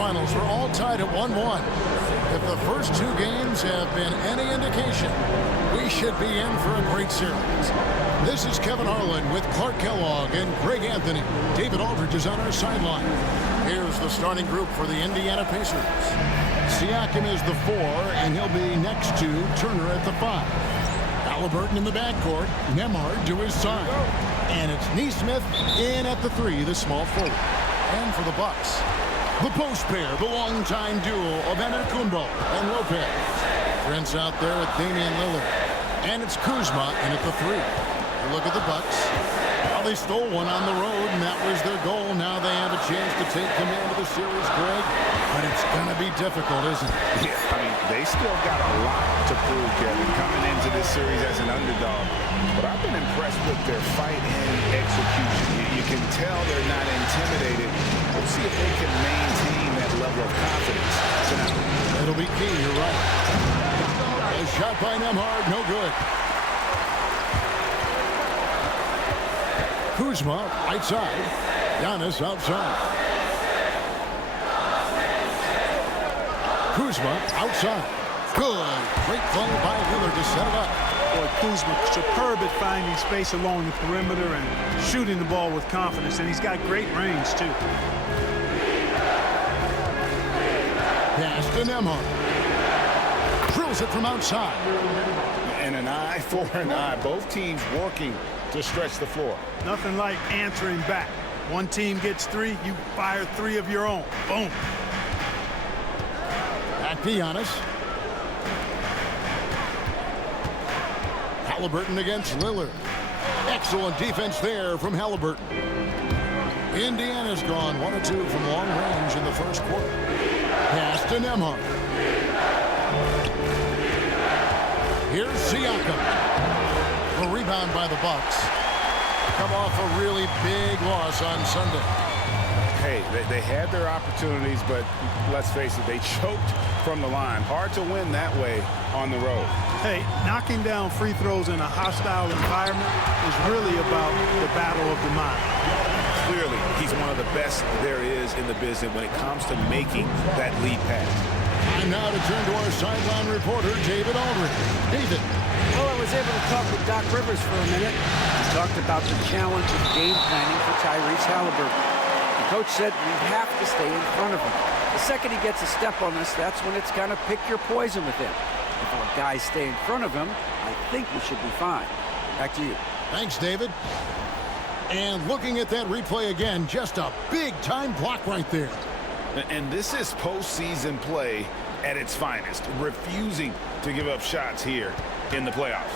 finals are all tied at 1-1. If the first two games have been any indication, we should be in for a great series. This is Kevin Harlan with Clark Kellogg and Greg Anthony. David Aldridge is on our sideline. Here's the starting group for the Indiana Pacers. Siakam is the 4, and he'll be next to Turner at the 5. Halliburton in the backcourt. Nembhard to his side. And it's Nesmith in at the 3, the small forward. And for the Bucks, the post pair, the longtime duo of Antetokounmpo and Lopez. Trent's out there with Damian Lillard. And it's Kuzma in at the 3. Look at the Bucks. Well, they stole one on the road, and that was their goal. Now they have a chance to take command of the series, Greg. But it's going to be difficult, isn't it? Yeah, I mean, they still got a lot to prove, Kevin, coming into this series as an underdog. But I've been impressed with their fight and execution. You can tell they're not intimidated. We'll see if they can maintain that level of confidence tonight. It'll be key, you're right. A shot by Nembhard, no good. Kuzma, right side. Giannis outside. Kuzma outside. Good. Great play by Lillard to set it up. Boy, Kuzma superb at finding space along the perimeter and shooting the ball with confidence, and he's got great range, too. Pass to Nembhard. Drills it from outside. And an eye for an eye. Both teams working to stretch the floor. Nothing like answering back. One team gets 3, you fire 3 of your own. Boom. Back to Giannis. Halliburton against Lillard. Excellent defense there from Halliburton. Indiana's gone 1 of 2 from long range in the first quarter. Pass to Nembhard. Here's Siakam. A rebound by the Bucks. Come off a really big loss on Sunday. Hey, they had their opportunities, but let's face it, they choked from the line. Hard to win that way on the road. Hey, knocking down free throws in a hostile environment is really about the battle of the mind. Clearly, he's one of the best there is in the business when it comes to making that lead pass. And now to turn to our sideline reporter, David Aldridge. David. Well, I was able to talk with Doc Rivers for a minute. He talked about the challenge of game planning for Tyrese Halliburton. The coach said we have to stay in front of him. The second he gets a step on us, that's when it's kind of pick your poison with him. If our guys stay in front of him, I think we should be fine. Back to you. Thanks, David. And looking at that replay again, just a big-time block right there. And this is postseason play at its finest, refusing to give up shots here in the playoffs.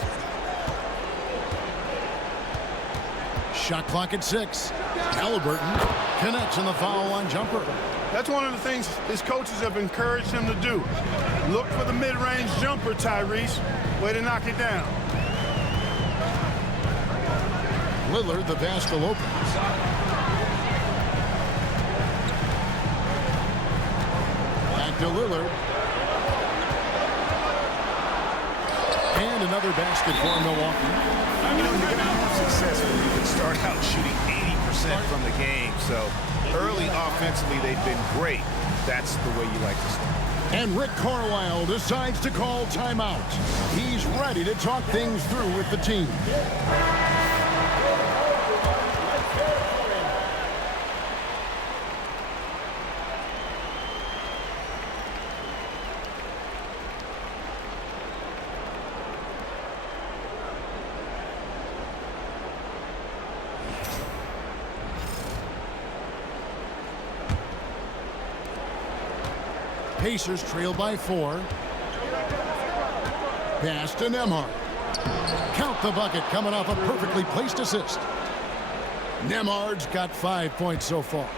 Shot clock at 6. Halliburton connects on the foul line jumper. That's one of the things his coaches have encouraged him to do. Look for the mid-range jumper, Tyrese. Way to knock it down. Lillard, the pass to Lopez. Back to Lillard. And another basket for Milwaukee. You know, you're going to have success when you can start out shooting 80% from the game. So early offensively, they've been great. That's the way you like to start. And Rick Carlisle decides to call timeout. He's ready to talk things through with the team. Pacers trail by 4. Pass to Nembhard. Count the bucket coming off a perfectly placed assist. Nembhard's got 5 points so far.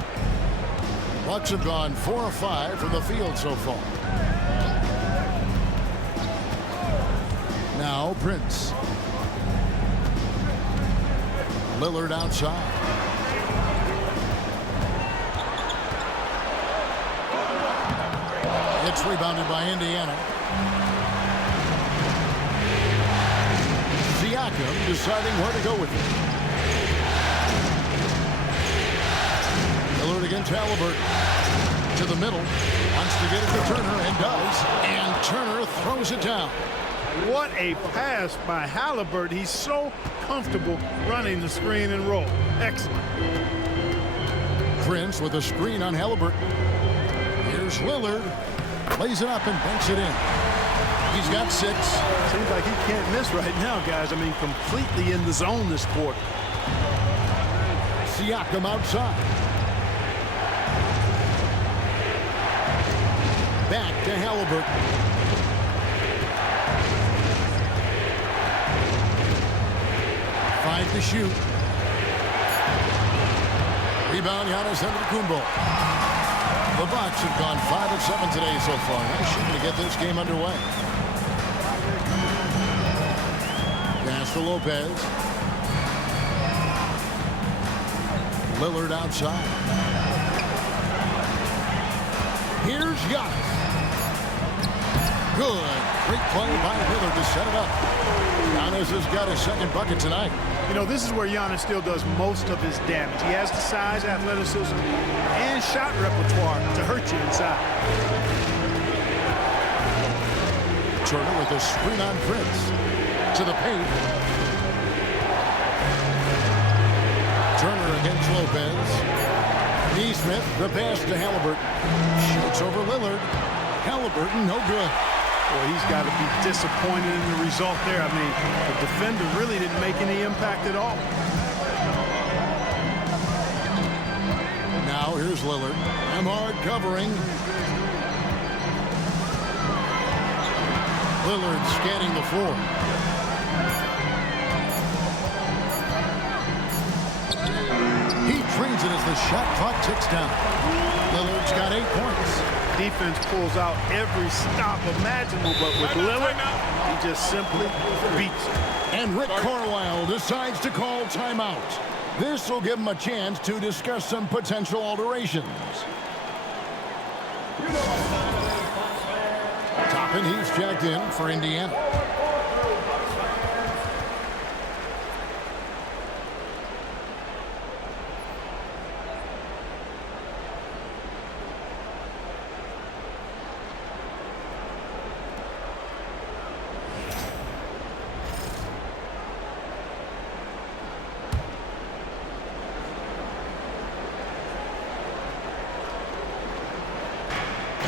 Bucks have gone 4 of 5 from the field so far. Now Prince. Lillard outside. It's rebounded by Indiana. Siakam deciding where to go with it. Lillard against Halliburton. To the middle. Wants to get it to Turner and does. And Turner throws it down. What a pass by Halliburton. He's so comfortable running the screen and roll. Excellent. Prince with a screen on Halliburton. Here's Lillard. Lays it up and banks it in. He's got 6. Seems like he can't miss right now, guys. I mean, completely in the zone this quarter. Siakam outside. Back to Halliburton. Five to shoot. Rebound, Giannis Antetokounmpo. The Bucks have gone 5 of 7 today so far. Nice shooting to get this game underway. Pass to Lopez. Lillard outside. Here's Giannis. Good. Great play by Lillard to set it up. Giannis has got his second bucket tonight. You know, this is where Giannis still does most of his damage. He has the size, athleticism, and shot repertoire to hurt you inside. Turner with a screen on Prince. To the paint. Turner against Lopez. Neesmith, the pass to Halliburton. Shoots over Lillard. Halliburton, no good. Boy, he's got to be disappointed in the result there. I mean, the defender really didn't make any impact at all. Now here's Lillard. Emhard covering. Lillard scanning the floor. He trains it as the shot clock ticks down. Lillard's got 8 points. Defense pulls out every stop imaginable, but with Lillard, he just simply beats him. And Rick Carlisle decides to call timeout. This will give him a chance to discuss some potential alterations. Toppin, he's checked in for Indiana.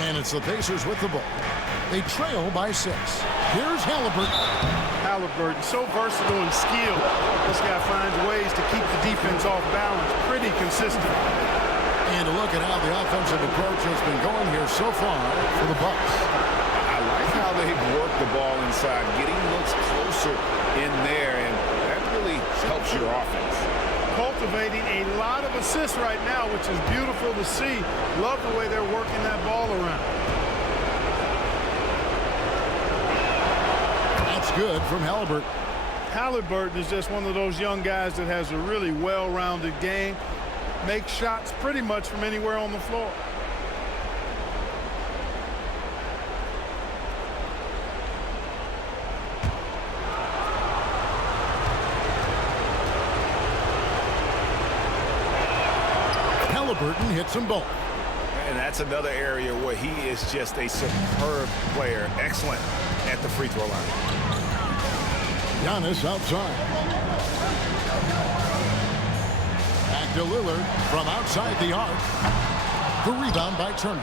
And it's the Pacers with the ball. They trail by 6. Here's Halliburton. Halliburton, so versatile and skilled. This guy finds ways to keep the defense off balance. Pretty consistent. And to look at how the offensive approach has been going here so far for the Bucks. I like how they've worked the ball inside, getting looks closer in there, and that really helps your offense. Cultivating a lot of assists right now, which is beautiful to see. Love the way they're working that ball around. That's good from Halliburton. Halliburton is just one of those young guys that has a really well-rounded game. Makes shots pretty much from anywhere on the floor. Halliburton hits them both. And that's another area where he is just a superb player. Excellent at the free throw line. Giannis outside. Back to Lillard from outside the arc. The rebound by Turner.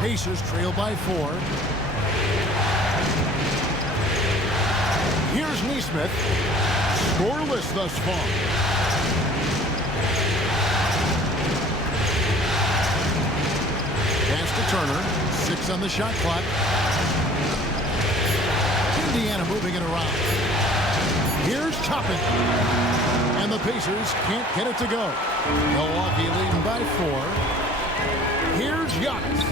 Pacers trail by 4. Here's Neesmith. Scoreless thus far. Pass to Turner. 6 on the shot clock. Indiana moving it around. Here's Toppin. And the Pacers can't get it to go. Milwaukee leading by 4. Here's Giannis.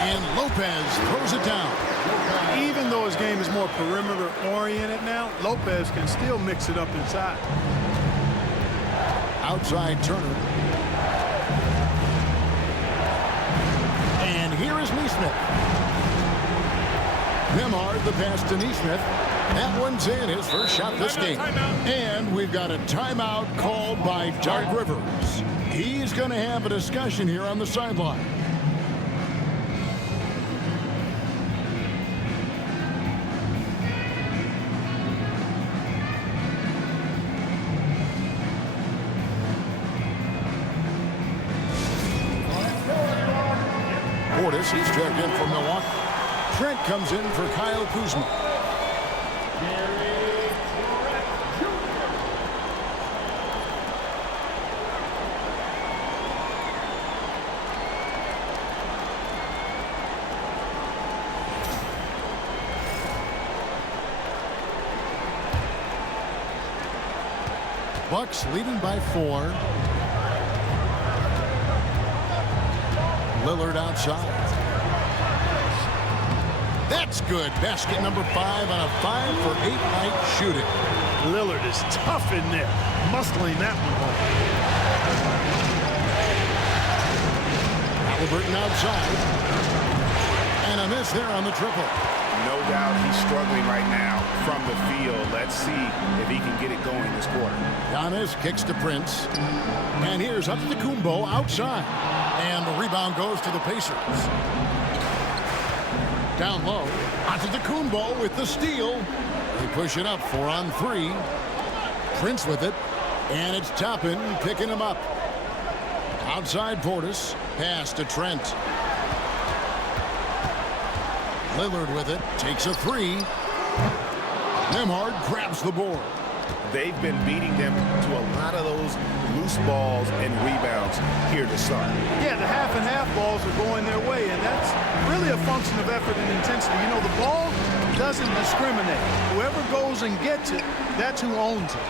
And Lopez throws it down. Even though his game is more perimeter oriented now, Lopez can still mix it up inside. Outside Turner. And here is Neesmith. Emhard the pass to Neesmith. That one's in, his first shot this game. And we've got a timeout called by Doc Rivers. He's going to have a discussion here on the sideline. Portis, he's checked in for Milwaukee. Trent comes in for Kyle Kuzma. Bucks leading by 4. Lillard outside. That's good. Basket number 5 on a 5-for-8 night shooting. Lillard is tough in there, muscling that one home. Halliburton outside. And a miss there on the triple. No doubt he's struggling right now from the field. Let's see if he can get it going this quarter. Giannis kicks to Prince. And here's up to the Kumbo outside. And the rebound goes to the Pacers. Down low. Onto the Kumbo with the steal. They push it up 4 on 3. Prince with it. And it's Toppin picking him up. Outside Portis. Pass to Trent. Lillard with it. Takes a 3. Nembhard grabs the board. They've been beating them to a lot of those loose balls and rebounds here to start. Yeah, the half and half balls are going their way, and that's really a function of effort and intensity. You know, the ball doesn't discriminate. Whoever goes and gets it, that's who owns it.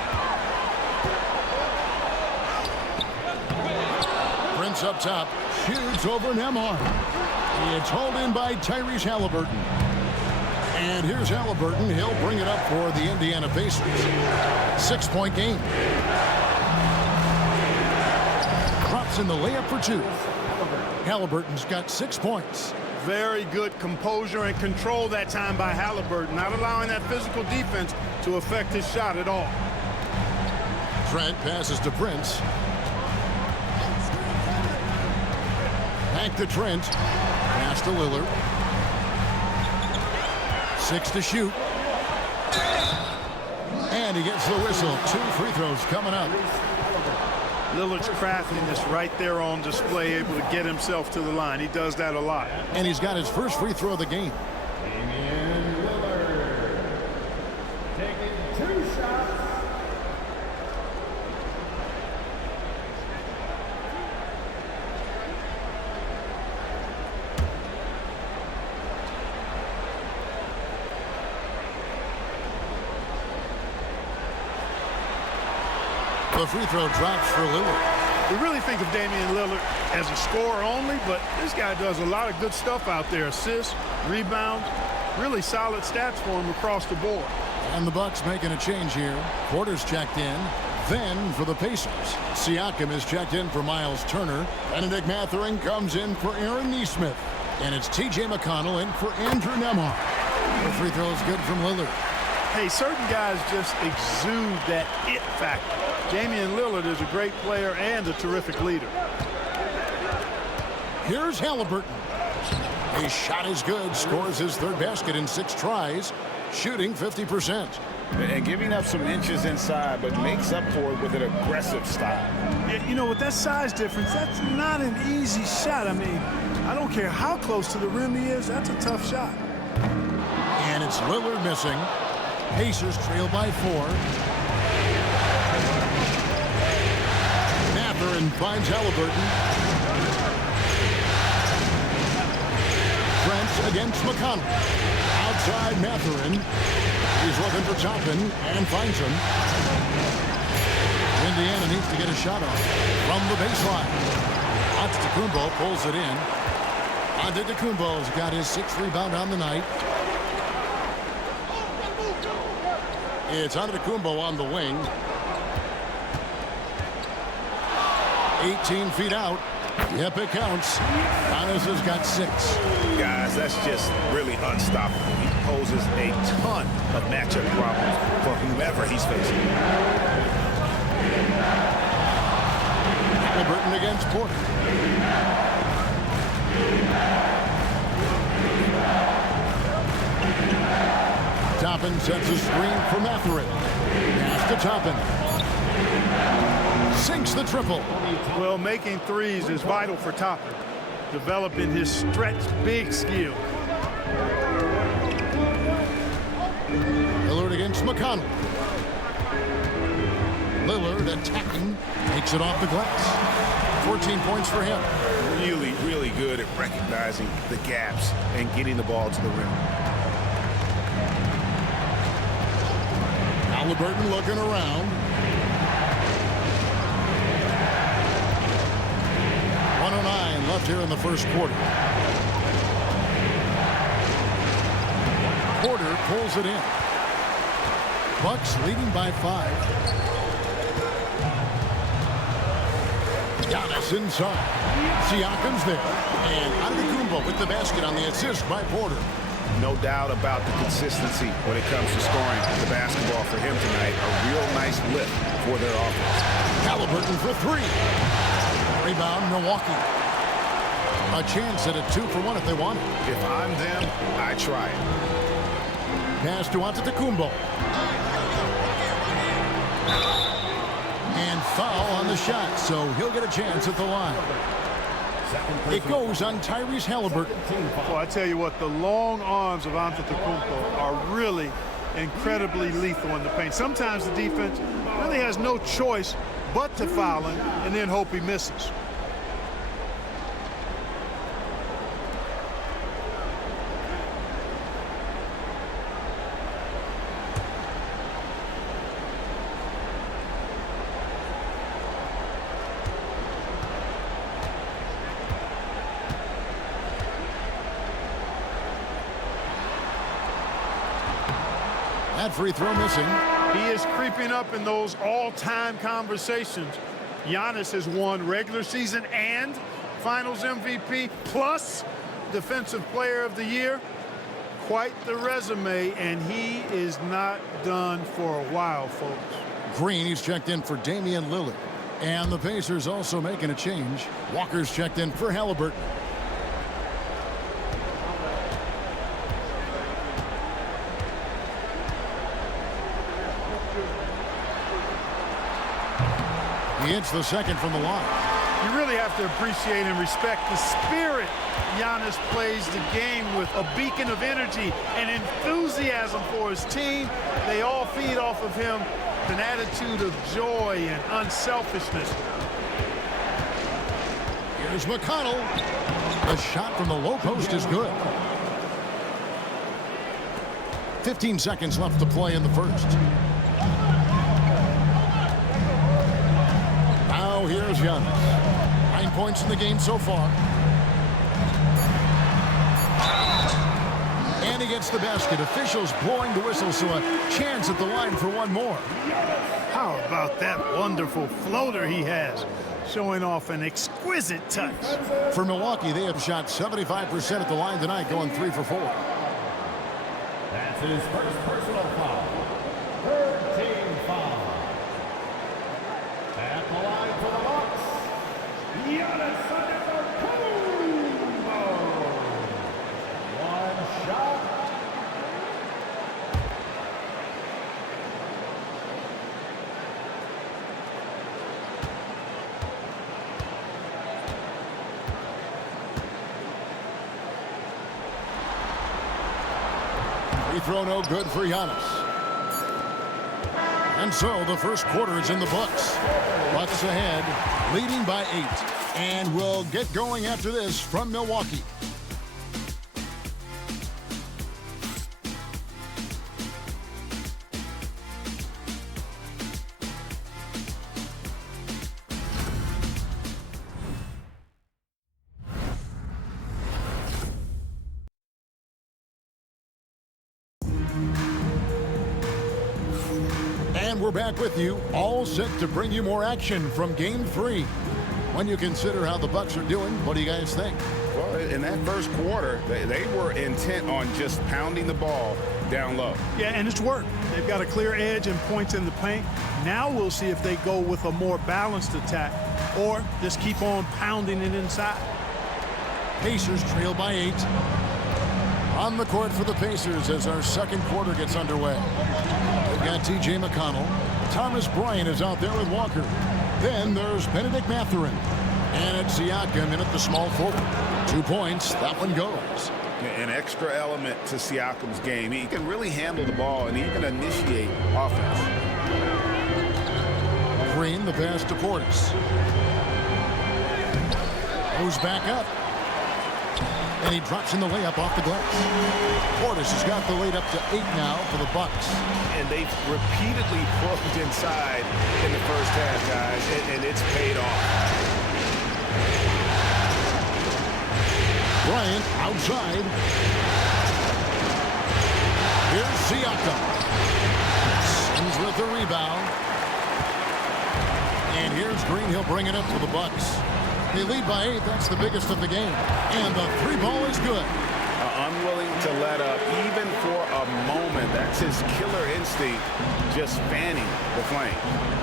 Prince up top. Shoots over Nembhard. It's hauled in by Tyrese Halliburton. And here's Halliburton. He'll bring it up for the Indiana Pacers. 6-point game. Drops in the layup for 2. Halliburton's got 6 points. Very good composure and control that time by Halliburton, not allowing that physical defense to affect his shot at all. Trent passes to Prince. Back to Trent. Pass to Lillard. 6 to shoot. And he gets the whistle. 2 free throws coming up. Lillard's craftiness right there on display, able to get himself to the line. He does that a lot. And he's got his first free throw of the game. The free throw drops for Lillard. We really think of Damian Lillard as a scorer only, but this guy does a lot of good stuff out there. Assists, rebounds, really solid stats for him across the board. And the Bucks making a change here. Porter's checked in. Then for the Pacers, Siakam is checked in for Miles Turner. Benedict Mathurin comes in for Aaron Nesmith. And it's T.J. McConnell in for Andrew Nembhard. The free throw is good from Lillard. Hey, certain guys just exude that it factor. Damian Lillard is a great player and a terrific leader. Here's Halliburton. His shot is good. Scores his 3rd basket in 6 tries. Shooting 50%. And giving up some inches inside, but makes up for it with an aggressive style. You know, with that size difference, that's not an easy shot. I mean, I don't care how close to the rim he is. That's a tough shot. And it's Lillard missing. Pacers trail by 4. Mathurin finds Halliburton. Trent against McConnell. Outside Mathurin. He's looking for Toppin and finds him. Indiana needs to get a shot off from the baseline. Antetokounmpo pulls it in. Antetokounmpo's got his 6th rebound on the night. It's Antetokounmpo on the wing. 18 feet out. Yep, it counts. Giannis has got 6. Guys, that's just really unstoppable. He poses a ton of matchup problems for whomever he's facing. Halliburton against Porter. Toppin sets a screen for Matherin. Pass to Toppin. Sinks the triple. Well, making threes is vital for Toppin, developing his stretch big skill. Lillard against McConnell. Lillard attacking, takes it off the glass. 14 points for him. Really, really good at recognizing the gaps and getting the ball to the rim. Halliburton looking around. 1:09 left here in the first quarter. Porter pulls it in. Bucks leading by 5. Giannis inside. Siakam's there. And Antetokounmpo with the basket on the assist by Porter. No doubt about the consistency when it comes to scoring the basketball for him tonight. A real nice lift for their offense. Halliburton for 3. Rebound, Milwaukee. A chance at a 2-for-1 if they want it. If I'm them, I try it. Pass to Antetokounmpo. And foul on the shot, so he'll get a chance at the line. It goes on Tyrese Halliburton. Well, I tell you what, the long arms of Antetokounmpo are really incredibly lethal in the paint. Sometimes the defense really has no choice but to foul him and then hope he misses. That free throw missing. He is creeping up in those all-time conversations. Giannis has won regular season and Finals MVP plus Defensive Player of the Year. Quite the resume, and he is not done for a while, folks. Green, he's checked in for Damian Lillard. And the Pacers also making a change. Walker's checked in for Halliburton. He hits the second from the line. You really have to appreciate and respect the spirit Giannis plays the game with. A beacon of energy and enthusiasm for his team. They all feed off of him. An attitude of joy and unselfishness. Here's McConnell. The shot from the low post is good. 15 seconds left to play in the first. Now here's Giannis. 9 points in the game so far. And he gets the basket. Officials blowing the whistle, so a chance at the line for one more. How about that wonderful floater he has, showing off an exquisite touch. For Milwaukee, they have shot 75% at the line tonight, going 3 for 4. That's his first personal foul. Third team foul. At the line for the Bucks, Giannis Antetokounmpo. One shot. Free throw no good for Giannis. And so the first quarter is in the books. Bucks ahead, leading by 8. And we'll get going after this from Milwaukee. And we're back with you, all set to bring you more action from Game 3. When you consider how the Bucks are doing, what do you guys think? Well, in that first quarter, they were intent on just pounding the ball down low. Yeah, and it's worked. They've got a clear edge and points in the paint. Now we'll see if they go with a more balanced attack or just keep on pounding it inside. Pacers trail by 8. On the court for the Pacers as our second quarter gets underway. They've got T.J. McConnell. Thomas Bryant is out there with Walker. Then there's Benedict Mathurin. And it's Siakam in at the small forward. 2 points. That one goes. An extra element to Siakam's game. He can really handle the ball and even initiate offense. Green, the pass to Portis. Goes back up. And he drops in the layup off the glass. Portis has got the lead up to 8 now for the Bucks. And they've repeatedly pushed inside in the first half, guys, and it's paid off. Bryant outside. Here's Siakam. Sims with the rebound. And here's Green. He'll bring it up for the Bucks. They lead by 8. That's the biggest of the game. And the 3-ball is good. Unwilling to let up even for a moment. That's his killer instinct, just fanning the flame.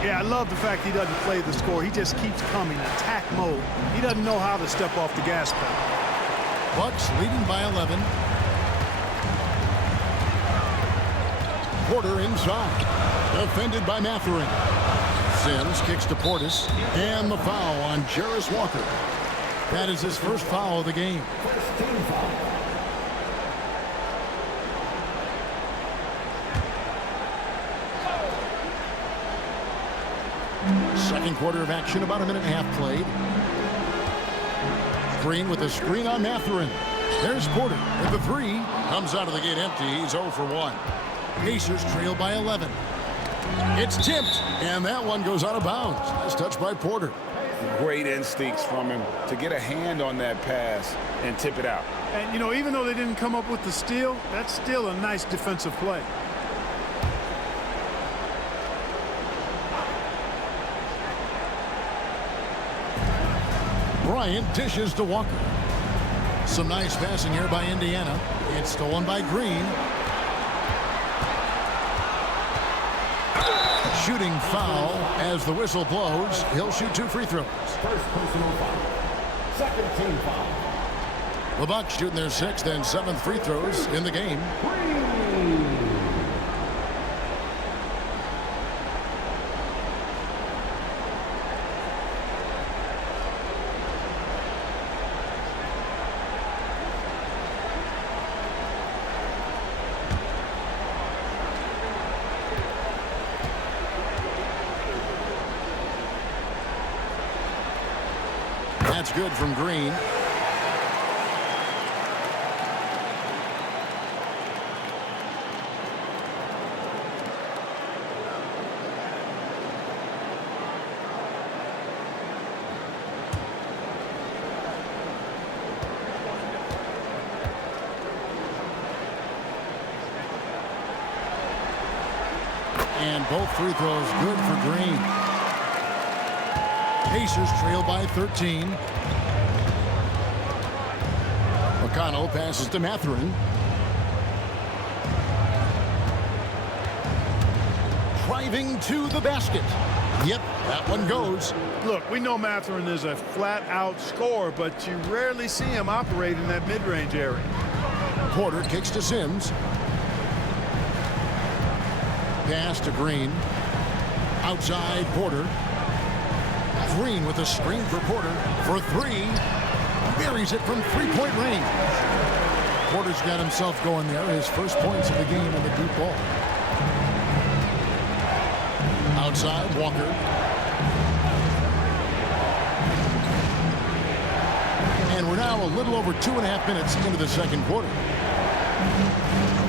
Yeah, I love the fact he doesn't play the score. He just keeps coming, attack mode. He doesn't know how to step off the gas pedal. Bucks leading by 11. Porter inside. Defended by Mathurin. Sims kicks to Portis. And the foul on Jarris Walker. That is his first foul of the game. Second quarter of action, about a minute and a half played. Green with a screen on Mathurin. There's Porter with the 3. Comes out of the gate empty. He's 0 for 1. Pacers trail by 11. It's tipped, and that one goes out of bounds. Nice touch by Porter. Great instincts from him to get a hand on that pass and tip it out. And, you know, even though they didn't come up with the steal, that's still a nice defensive play. Bryant dishes to Walker. Some nice passing here by Indiana. It's stolen by Green. Shooting foul as the whistle blows. He'll shoot 2 free throws. First personal foul. Second team foul. The Bucks shooting their 6th and 7th free throws in the game. That's good from Green. And both free throws good for Green. Pacers trail by 13. McConnell passes to Mathurin. Driving to the basket. Yep, that one goes. Look, we know Mathurin is a flat-out scorer, but you rarely see him operate in that mid-range area. Porter kicks to Sims. Pass to Green. Outside Porter. Green with a screen for Porter for 3. Buries it from 3-point range. Porter's got himself going there. His first points of the game in the deep ball. Outside, Walker. And we're now a little over 2.5 minutes into the second quarter.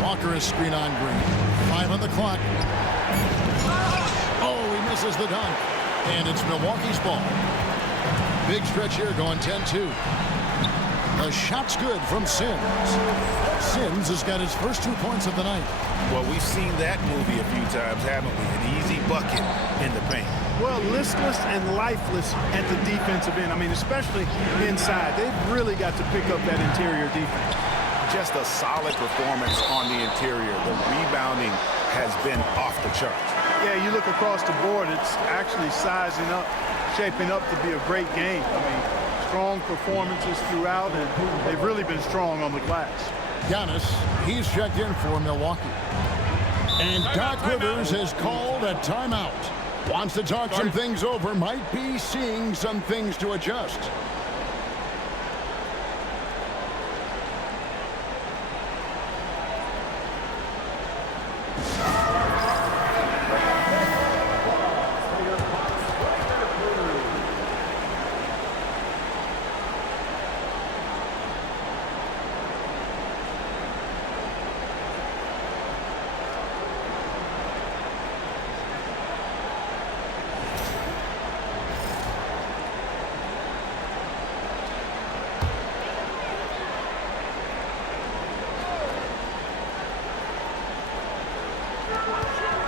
Walker is screen on Green. 5 on the clock. Oh, he misses the dunk. And it's Milwaukee's ball. Big stretch here going 10-2. The shot's good from Sims. Sims has got his first 2 points of the night. Well, we've seen that movie a few times, haven't we? An easy bucket in the paint. Well, listless and lifeless at the defensive end. I mean, especially inside. They've really got to pick up that interior defense. Just a solid performance on the interior. The rebounding has been off the charts. Yeah, you look across the board, it's actually sizing up shaping up to be a great game. I mean, strong performances throughout, and they've really been strong on the glass. Giannis, he's checked in for Milwaukee. And Doc Rivers has called a timeout. Wants to talk some things over, might be seeing some things to adjust.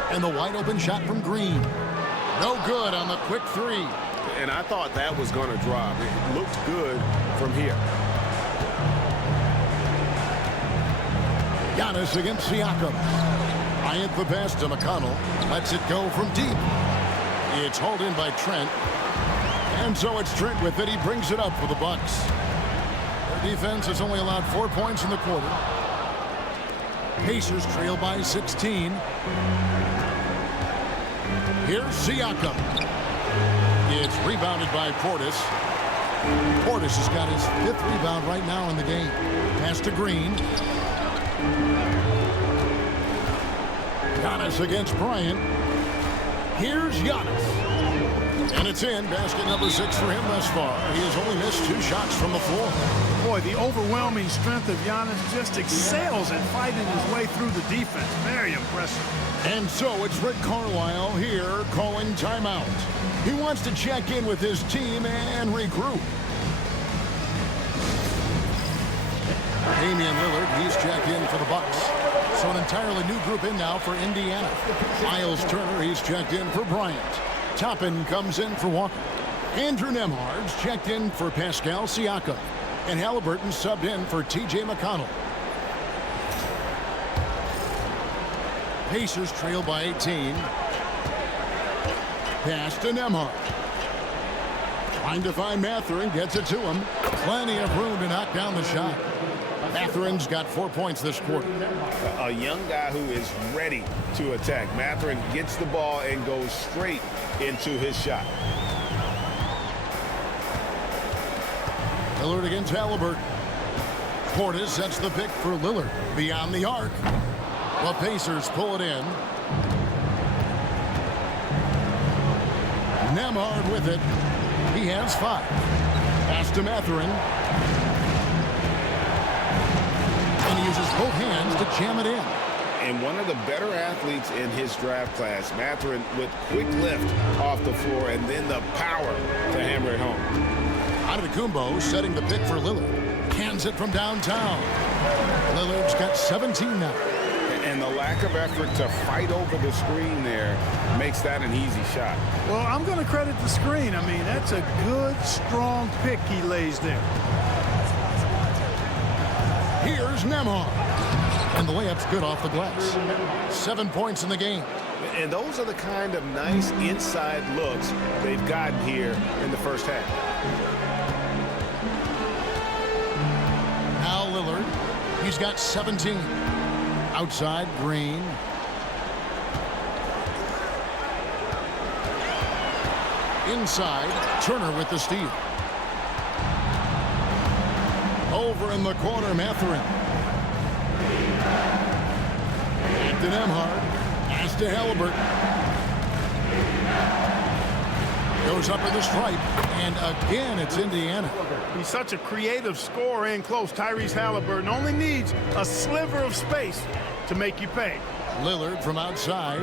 And the wide open shot from Green. No good on the quick three. And I thought that was going to drop. It looked good from here. Giannis against Siakam. Bryant the pass to McConnell. Lets it go from deep. It's hauled in by Trent. And so it's Trent with it. He brings it up for the Bucks. Their defense has only allowed 4 points in the quarter. Pacers trail by 16. Here's Siakam. It's rebounded by Portis. Portis has got his 5th rebound right now in the game. Pass to Green. Giannis against Bryant. Here's Giannis. And it's in. Basket number 6 for him thus far. He has only missed 2 shots from the floor. Boy, the overwhelming strength of Giannis just excels at fighting his way through the defense. Very impressive. And so it's Rick Carlisle here calling timeout. He wants to check in with his team and regroup. Damian Lillard, he's checked in for the Bucks. So an entirely new group in now for Indiana. Miles Turner, he's checked in for Bryant. Toppin comes in for Walker. Andrew Nembhard's checked in for Pascal Siakam. And Halliburton subbed in for T.J. McConnell. Pacers trail by 18. Pass to Nembhard. Trying to find Mathurin, gets it to him. Plenty of room to knock down the shot. Mathurin's got 4 points this quarter. A young guy who is ready to attack. Mathurin gets the ball and goes straight into his shot. Lillard against Halliburton. Portis sets the pick for Lillard. Beyond the arc. The Pacers pull it in. Nembhard with it. He has 5. Pass to Mathurin. And he uses both hands to jam it in. And one of the better athletes in his draft class, Mathurin, with quick lift off the floor and then the power to hammer it home. Antetokounmpo setting the pick for Lillard. Cans it from downtown. Lillard's got 17 now. And the lack of effort to fight over the screen there makes that an easy shot. Well, I'm going to credit the screen. I mean, that's a good, strong pick he lays there. Here's Nembhard. And the layup's good off the glass. 7 points in the game. And those are the kind of nice inside looks they've gotten here in the first half. Now Lillard. He's got 17. Outside, Green. Inside, Turner with the steal. Over in the corner, Mathurin. Back to Nembhard. Pass to Halliburton. Goes up with the stripe. And again, it's Indiana. He's such a creative scorer in close. Tyrese Halliburton only needs a sliver of space to make you pay. Lillard from outside.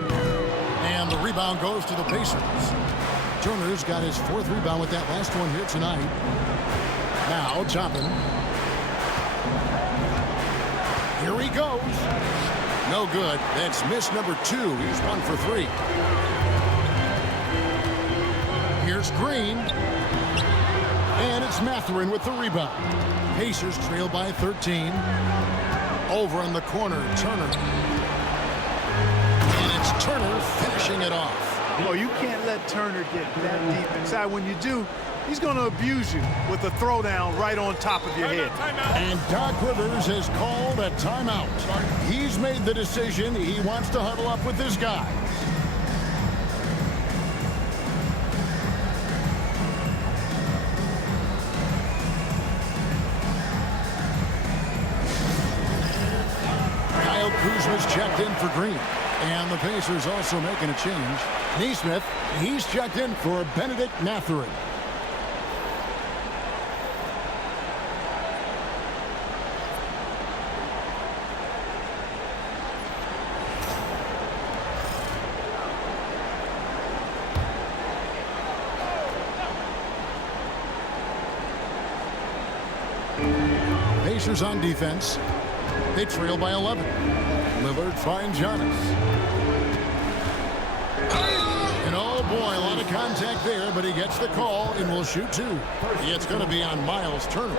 And the rebound goes to the Pacers. Turner's got his 4th rebound with that last one here tonight. Now Toppin. Here he goes. No good. That's miss number 2. He's 1 for 3. Here's Green. And it's Mathurin with the rebound. Pacers trail by 13. Over in the corner, Turner. And it's Turner finishing it off. Oh, you can't let Turner get that deep inside. When you do, he's going to abuse you with a throwdown right on top of your head. And Doc Rivers has called a timeout. He's made the decision. He wants to huddle up with this guy. Kyle Kuzma's checked in for Green. And the Pacers also making a change. Nesmith, he's checked in for Benedict Mathurin. Pacers on defense. They trail by 11. Lillard finds Giannis. And oh boy, a lot of contact there, but he gets the call and will shoot two. It's going to be on Miles Turner.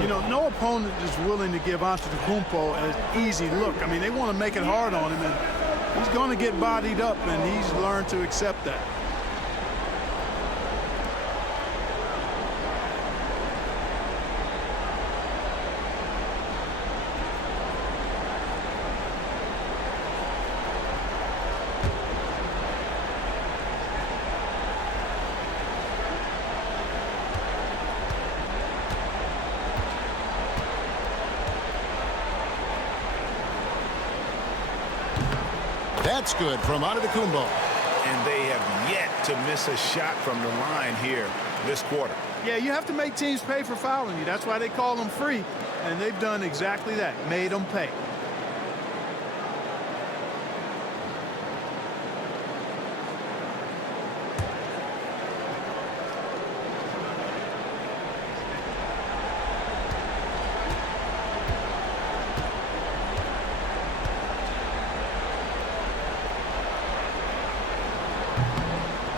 You know, no opponent is willing to give Antetokounmpo an easy look. I mean, they want to make it hard on him, and he's going to get bodied up, and he's learned to accept that. That's good from Antetokounmpo. And they have yet to miss a shot from the line here this quarter. Yeah, you have to make teams pay for fouling you. That's why they call them free, and they've done exactly that, made them pay.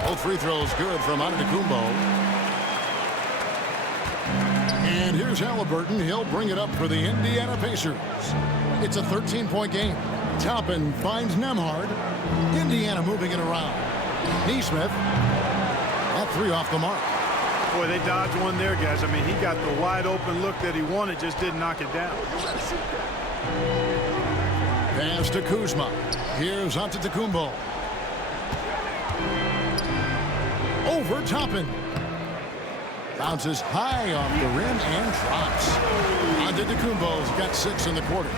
Both free throws good from Antetokounmpo. And here's Halliburton. He'll bring it up for the Indiana Pacers. It's a 13-point game. Toppin finds Nembhard. Indiana moving it around. Nesmith. That three off the mark. Boy, they dodged one there, guys. I mean, he got the wide open look that he wanted, just didn't knock it down. Pass to Kuzma. Here's Antetokounmpo. Over Toppin. Bounces high off the rim and drops. Antetokounmpo's got 6 in the quarter.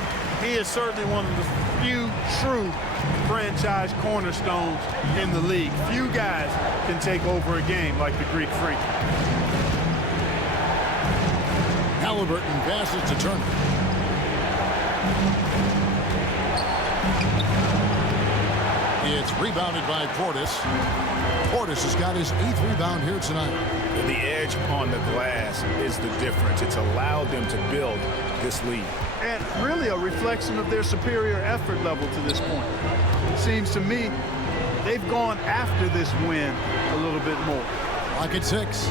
He is certainly one of the few true franchise cornerstones in the league. Few guys can take over a game like the Greek Freak. Halliburton passes to Turner. It's rebounded by Portis. Portis has got his 8th rebound here tonight. The edge on the glass is the difference. It's allowed them to build this lead. And really a reflection of their superior effort level to this point. It seems to me they've gone after this win a little bit more. Clock at 6.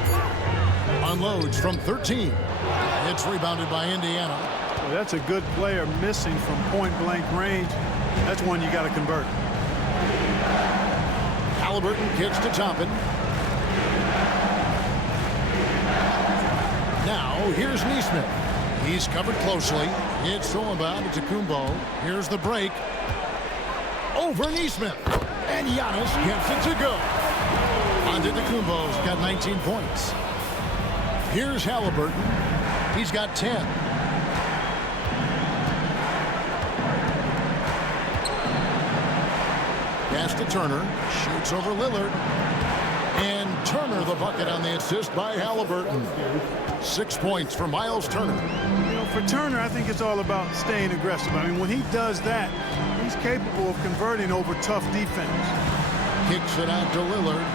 Unloads from 13. It's rebounded by Indiana. Well, that's a good player missing from point-blank range. That's one you got to convert. Halliburton kicks to Toppin. Now, here's Nesmith. He's covered closely. It's stolen by Antetokounmpo. Here's the break. Over Nesmith. And Giannis gets it to go. Antetokounmpo's got 19 points. Here's Halliburton. He's got 10. Pass to Turner. Shoots over Lillard. And Turner the bucket on the assist by Halliburton. 6 points for Miles Turner. You know, for Turner, I think it's all about staying aggressive. I mean, when he does that, he's capable of converting over tough defense. Kicks it out to Lillard.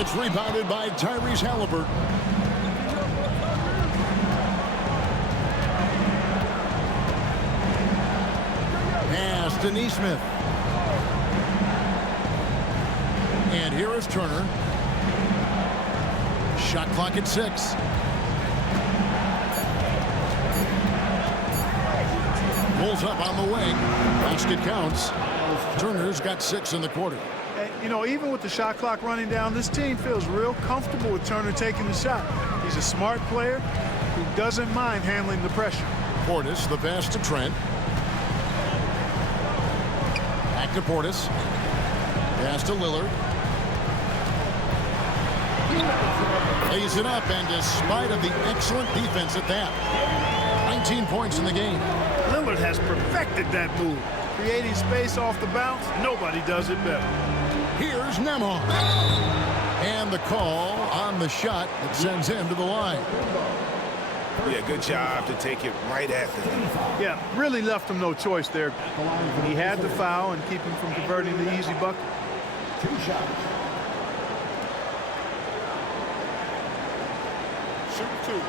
It's rebounded by Tyrese Halliburton. Pass to Nesmith. And here is Turner. Shot clock at 6. Pulls up on the wing. Basket counts. Turner's got 6 in the quarter. And, you know, even with the shot clock running down, this team feels real comfortable with Turner taking the shot. He's a smart player who doesn't mind handling the pressure. Portis, the pass to Trent. Back to Portis. Pass to Lillard. Lays it up, and despite of the excellent defense at that, 19 points in the game. Lillard has perfected that move. Creating space off the bounce, nobody does it better. Here's Nembhard. And the call on the shot that sends him to the line. Yeah, good job to take it right at the knee. Yeah, really left him no choice there. He had the foul and keep him from converting the easy bucket. 2 shots. Shoot 2.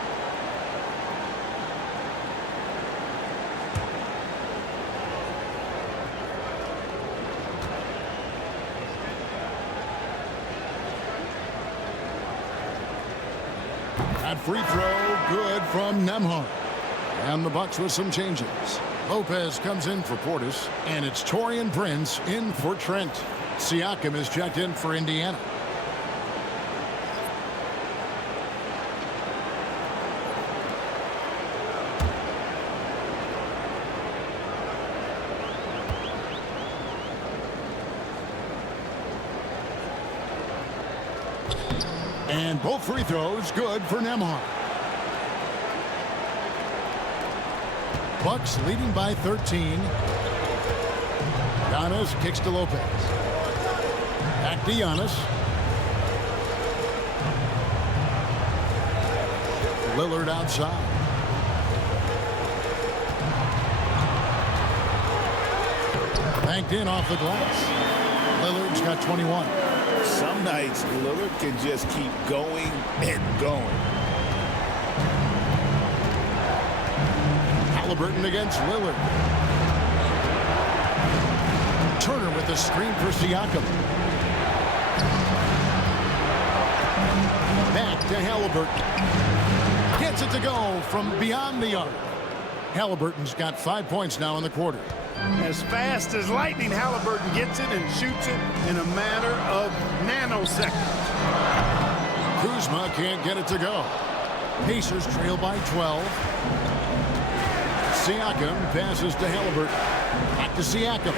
That free throw, good from Nembhard. And the Bucks with some changes. Lopez comes in for Portis, and it's Taurean Prince in for Trent. Siakam is checked in for Indiana. And both free throws good for Nembhard. Bucks leading by 13. Giannis kicks to Lopez. Back to Giannis. Lillard outside. Banked in off the glass. Lillard's got 21. Some nights, Lillard can just keep going and going. Halliburton against Lillard. Turner with a screen for Siakam. Back to Halliburton. Gets it to go from beyond the arc. Halliburton's got 5 points now in the quarter. As fast as lightning, Halliburton gets it and shoots it in a matter of nanoseconds. Kuzma can't get it to go. Pacers trail by 12. Siakam passes to Halliburton. Back to Siakam.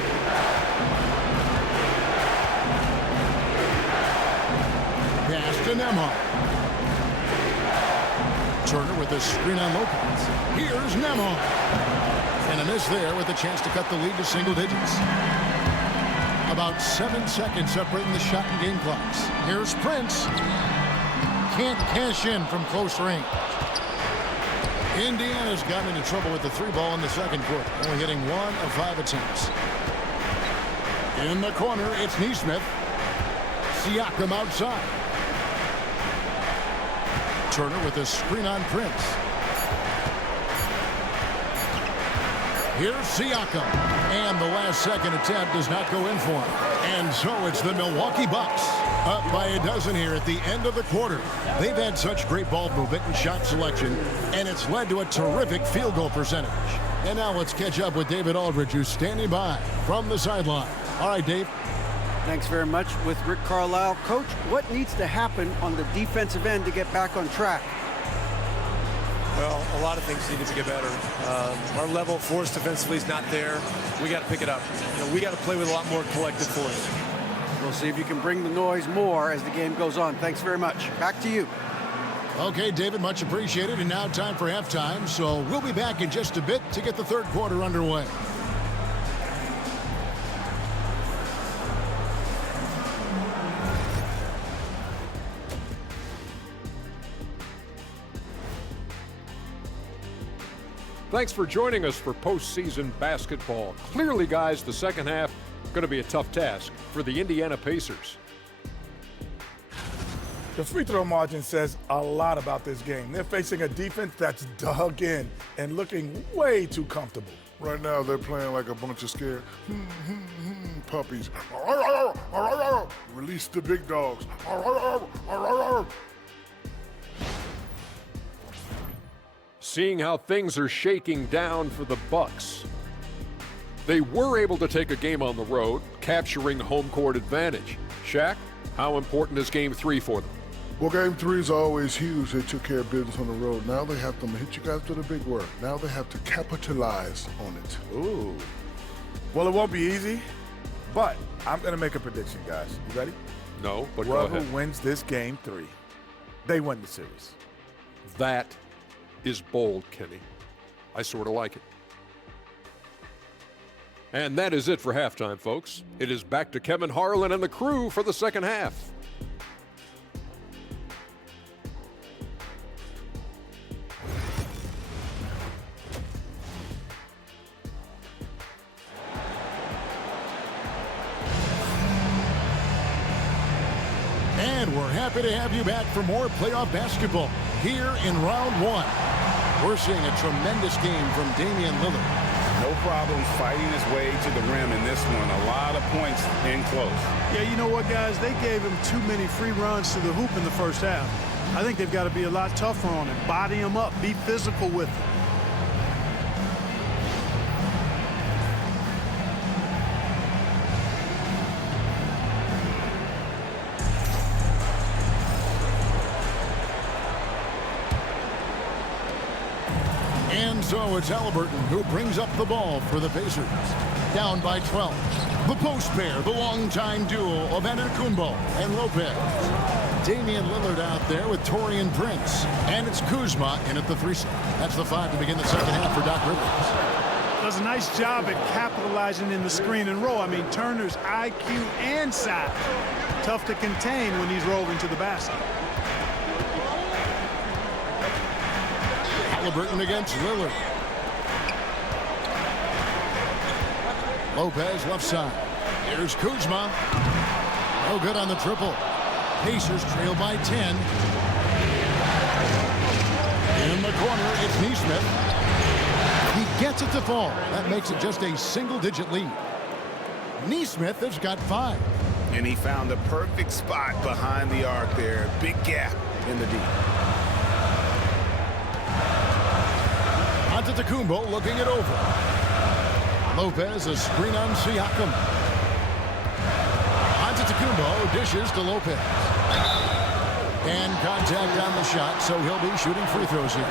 Pass to Nembhard. Turner with a screen on Lopez. Here's Nembhard. And a miss there with a chance to cut the lead to single digits. About 7 seconds separating the shot and game clocks. Here's Prince. Can't cash in from close range. Indiana's gotten into trouble with the 3-ball in the second quarter, only hitting 1 of 5 attempts. In the corner, it's Nesmith. Siakam outside. Turner with a screen on Prince. Here's Siakam. And the last second attempt does not go in for him. And so it's the Milwaukee Bucks up by a dozen here at the end of the quarter. They've had such great ball movement and shot selection, and it's led to a terrific field goal percentage. And now let's catch up with David Aldridge, who's standing by from the sideline. All right, Dave. Thanks very much with Rick Carlisle. Coach, what needs to happen on the defensive end to get back on track? Well, a lot of things needed to get better. Our level of force defensively is not there. We got to pick it up. You know, we got to play with a lot more collective force. We'll see if you can bring the noise more as the game goes on. Thanks very much. Back to you. Okay, David, much appreciated. And now time for halftime. So we'll be back in just a bit to get the third quarter underway. Thanks for joining us for postseason basketball. Clearly, guys, the second half going to be a tough task for the Indiana Pacers. The free throw margin says a lot about this game. They're facing a defense that's dug in and looking way too comfortable. Right now, they're playing like a bunch of scared puppies. Release the big dogs. Seeing how things are shaking down for the Bucks. They were able to take a game on the road, capturing home court advantage. Shaq, how important is Game 3 for them? Well, Game 3 is always huge. They took care of business on the road. Now they have to hit you guys with a big word. Now they have to capitalize on it. Ooh. Well, it won't be easy, but I'm going to make a prediction, guys. You ready? No, but go ahead. Whoever wins this Game 3, they win the series. That is bold, Kenny. I sort of like it. And that is it for halftime, folks. It is back to Kevin Harlan and the crew for the second half. And we're happy to have you back for more playoff basketball here in round one. We're seeing a tremendous game from Damian Lillard. No problem fighting his way to the rim in this one. A lot of points in close. Yeah, you know what, guys? They gave him too many free runs to the hoop in the first half. I think they've got to be a lot tougher on him. Body him up. Be physical with him. And so it's Halliburton who brings up the ball for the Pacers. Down by 12. The post pair, the longtime duo of Antetokounmpo and Lopez. Damian Lillard out there with Taurean Prince. And it's Kuzma in at the 3 slot. That's the 5 to begin the second half for Doc Rivers. Does a nice job at capitalizing in the screen and roll. I mean, Turner's IQ and size. Tough to contain when he's rolling to the basket. Halliburton against Lillard. Lopez left side. Here's Kuzma. No good on the triple. Pacers trail by 10. In the corner, it's Nesmith. He gets it to fall. That makes it just a single-digit lead. Nesmith has got 5. And he found the perfect spot behind the arc there. Big gap in the deep. Antetokounmpo looking it over. Lopez a screen on Siakam. Antetokounmpo dishes to Lopez. And contact on the shot, so he'll be shooting free throws here.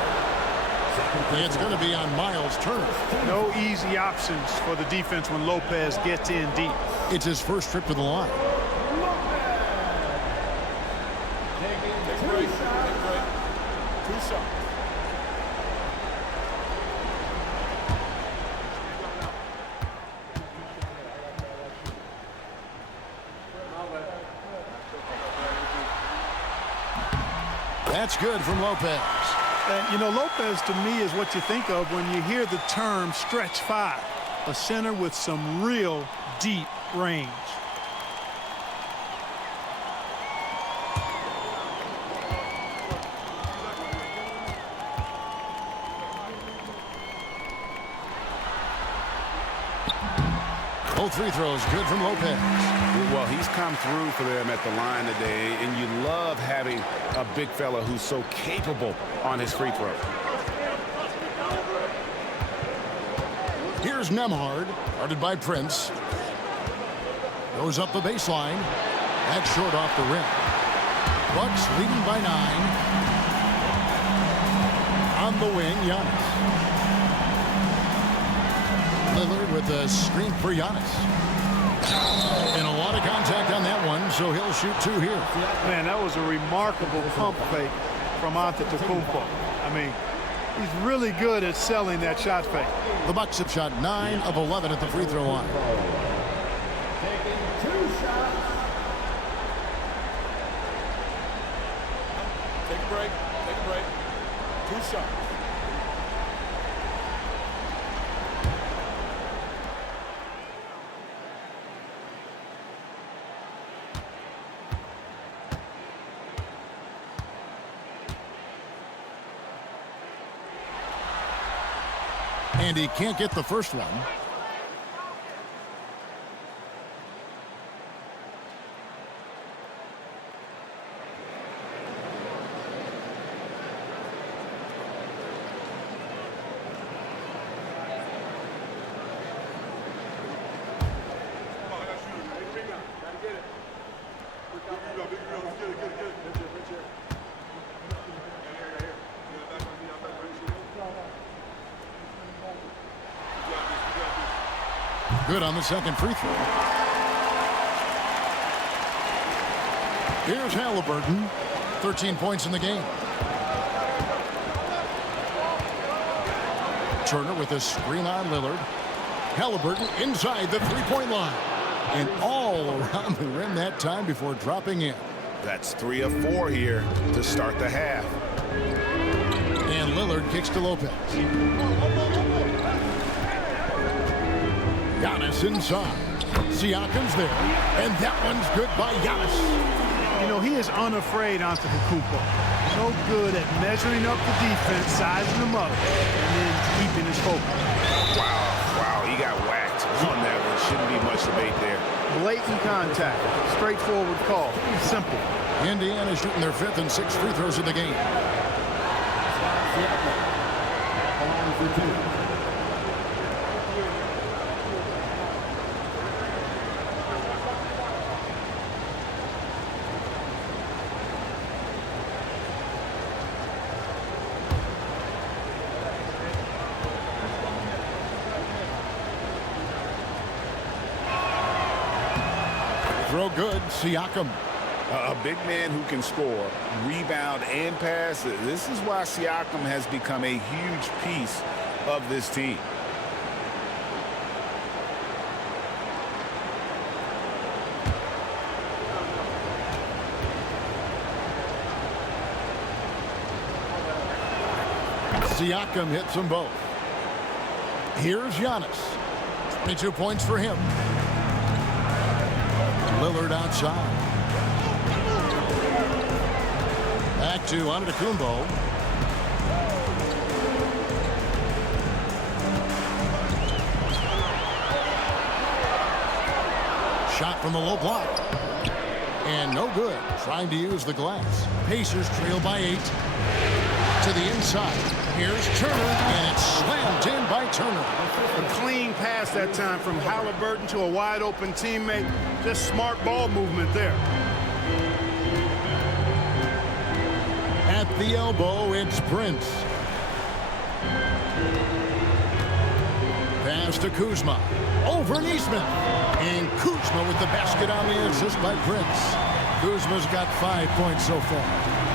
It's going to be on Miles Turner. No easy options for the defense when Lopez gets in deep. It's his first trip to the line. Take a break. Two shots. That's good from Lopez. And, you know, Lopez to me is what you think of when you hear the term stretch 5. A center with some real deep range. Both free throws good from Lopez. Well, he's come through for them at the line today, and you love having a big fella who's so capable on his free throw. Here's Nembhard, guarded by Prince. Goes up the baseline. That's short off the rim. Bucks leading by 9. On the wing, Giannis. Lillard with a screen for Giannis. And a lot of contact on that one, so he'll shoot 2 here. Man, that was a remarkable pump fake from Antetokounmpo. I mean, he's really good at selling that shot fake. The Bucks have shot 9 of 11 at the free throw line. Take a break. 2 shots. And he can't get the first one. Good on the second free throw. Here's Halliburton. 13 points in the game. Turner with a screen on Lillard. Halliburton inside the three-point line. And all around the rim that time before dropping in. That's 3 of 4 here to start the half. And Lillard kicks to Lopez. Giannis inside. Siakam's there. And that one's good by Giannis. You know, he is unafraid Antetokounmpo. So good at measuring up the defense, sizing them up, and then keeping his focus. Wow, he got whacked on that one. Shouldn't be much debate there. Blatant contact. Straightforward call. Simple. Indiana shooting their 5th and 6th free throws of the game. Throw good. Siakam. A big man who can score, rebound, and pass. This is why Siakam has become a huge piece of this team. Siakam hits them both. Here's Giannis. 22 points for him. Lillard outside. Back to Antetokounmpo. Shot from the low block. And no good. Trying to use the glass. Pacers trail by 8. To the inside. Here's Turner, and it's slammed in by Turner. A clean pass that time from Halliburton to a wide-open teammate. Just smart ball movement there. At the elbow, it's Prince. Pass to Kuzma. Over Neesmith. And Kuzma with the basket on the assist by Prince. Kuzma's got 5 points so far.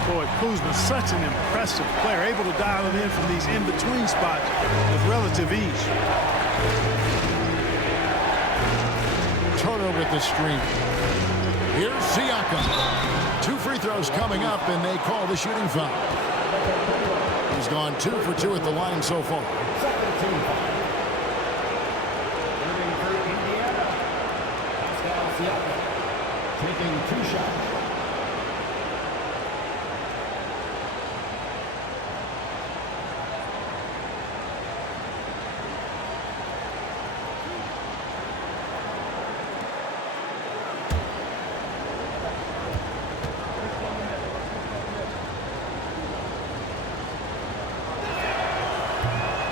Boy, Kuzma's such an impressive player, able to dial it in from these in-between spots with relative ease. Turner with the screen. Here's Siakam. 2 free throws coming up, and they call the shooting foul. He's gone 2 for 2 at the line so far. Taking 2 shots.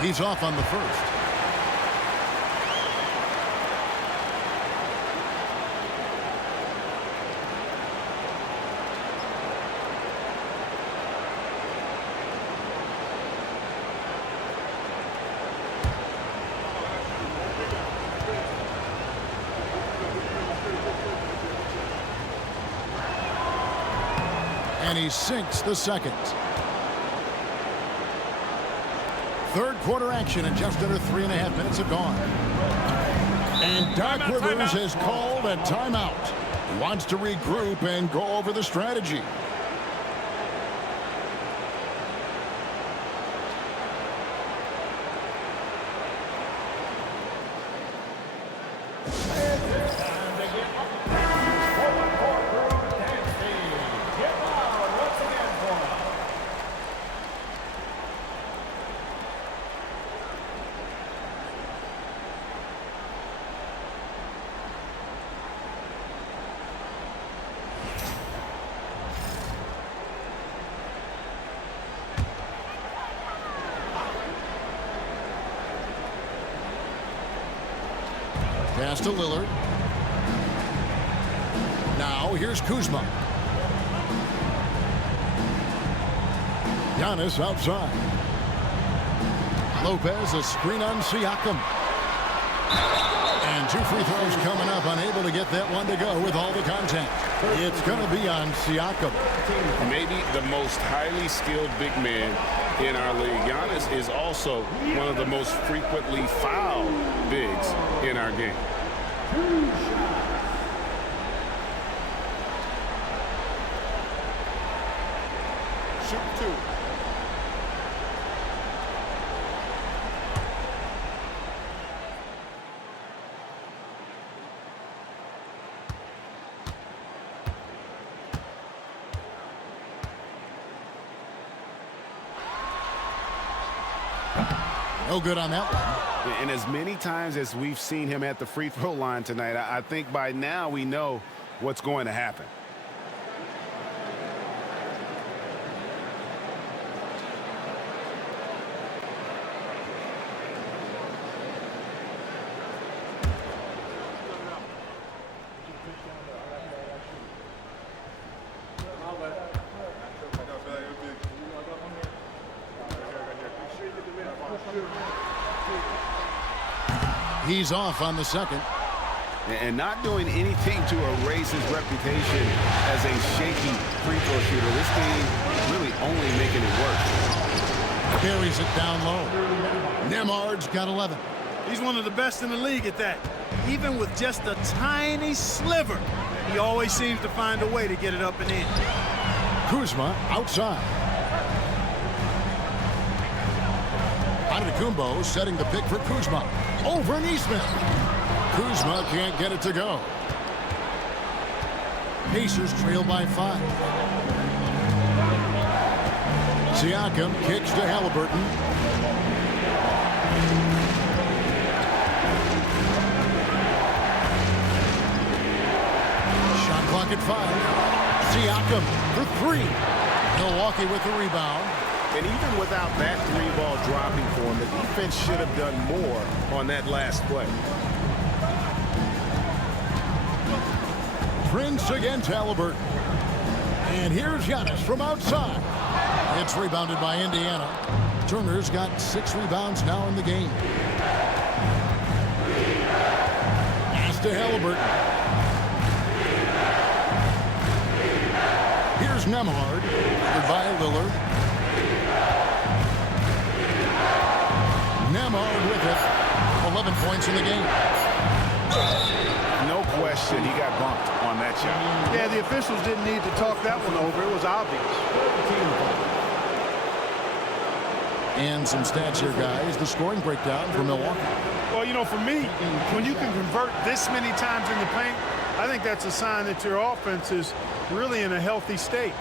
He's off on the first. And he sinks the second. Third quarter action, and just under 3.5 minutes have gone. And Doc Rivers has called a timeout. He wants to regroup and go over the strategy. Pass to Lillard. Now here's Kuzma. Giannis outside. Lopez, a screen on Siakam. And And 2 free throws coming up, unable to get that one to go with all the contact. It's going to be on Siakam. Maybe the most highly skilled big man in our league. Giannis is also one of the most frequently fouled bigs in our game. Shoot 2. No good on that one. And as many times as we've seen him at the free throw line tonight, I think by now we know what's going to happen. He's off on the second. And not doing anything to erase his reputation as a shaky free throw shooter. This game really only making it worse. Carries it down low. Nemhard's got 11. He's one of the best in the league at that. Even with just a tiny sliver, he always seems to find a way to get it up and in. Kuzma outside. Antetokounmpo setting the pick for Kuzma. Over Neesmith. Kuzma can't get it to go. Pacers trail by 5. Siakam kicks to Halliburton. Shot clock at 5. Siakam for 3. Milwaukee with the rebound. And even without that 3-ball dropping for him, the defense should have done more on that last play. Prince against Halliburton. And here's Giannis from outside. It's rebounded by Indiana. Turner's got 6 rebounds now in the game. Pass to Halliburton. Here's Nemhard. Goodbye, Lillard. Nemhard with it. 11 points in the game. No question, he got bumped on that shot. Yeah, the officials didn't need to talk that one over. It was obvious. And some stats here, guys. The scoring breakdown for Milwaukee. Well, you know, for me, when you can convert this many times in the paint, I think that's a sign that your offense is really in a healthy state.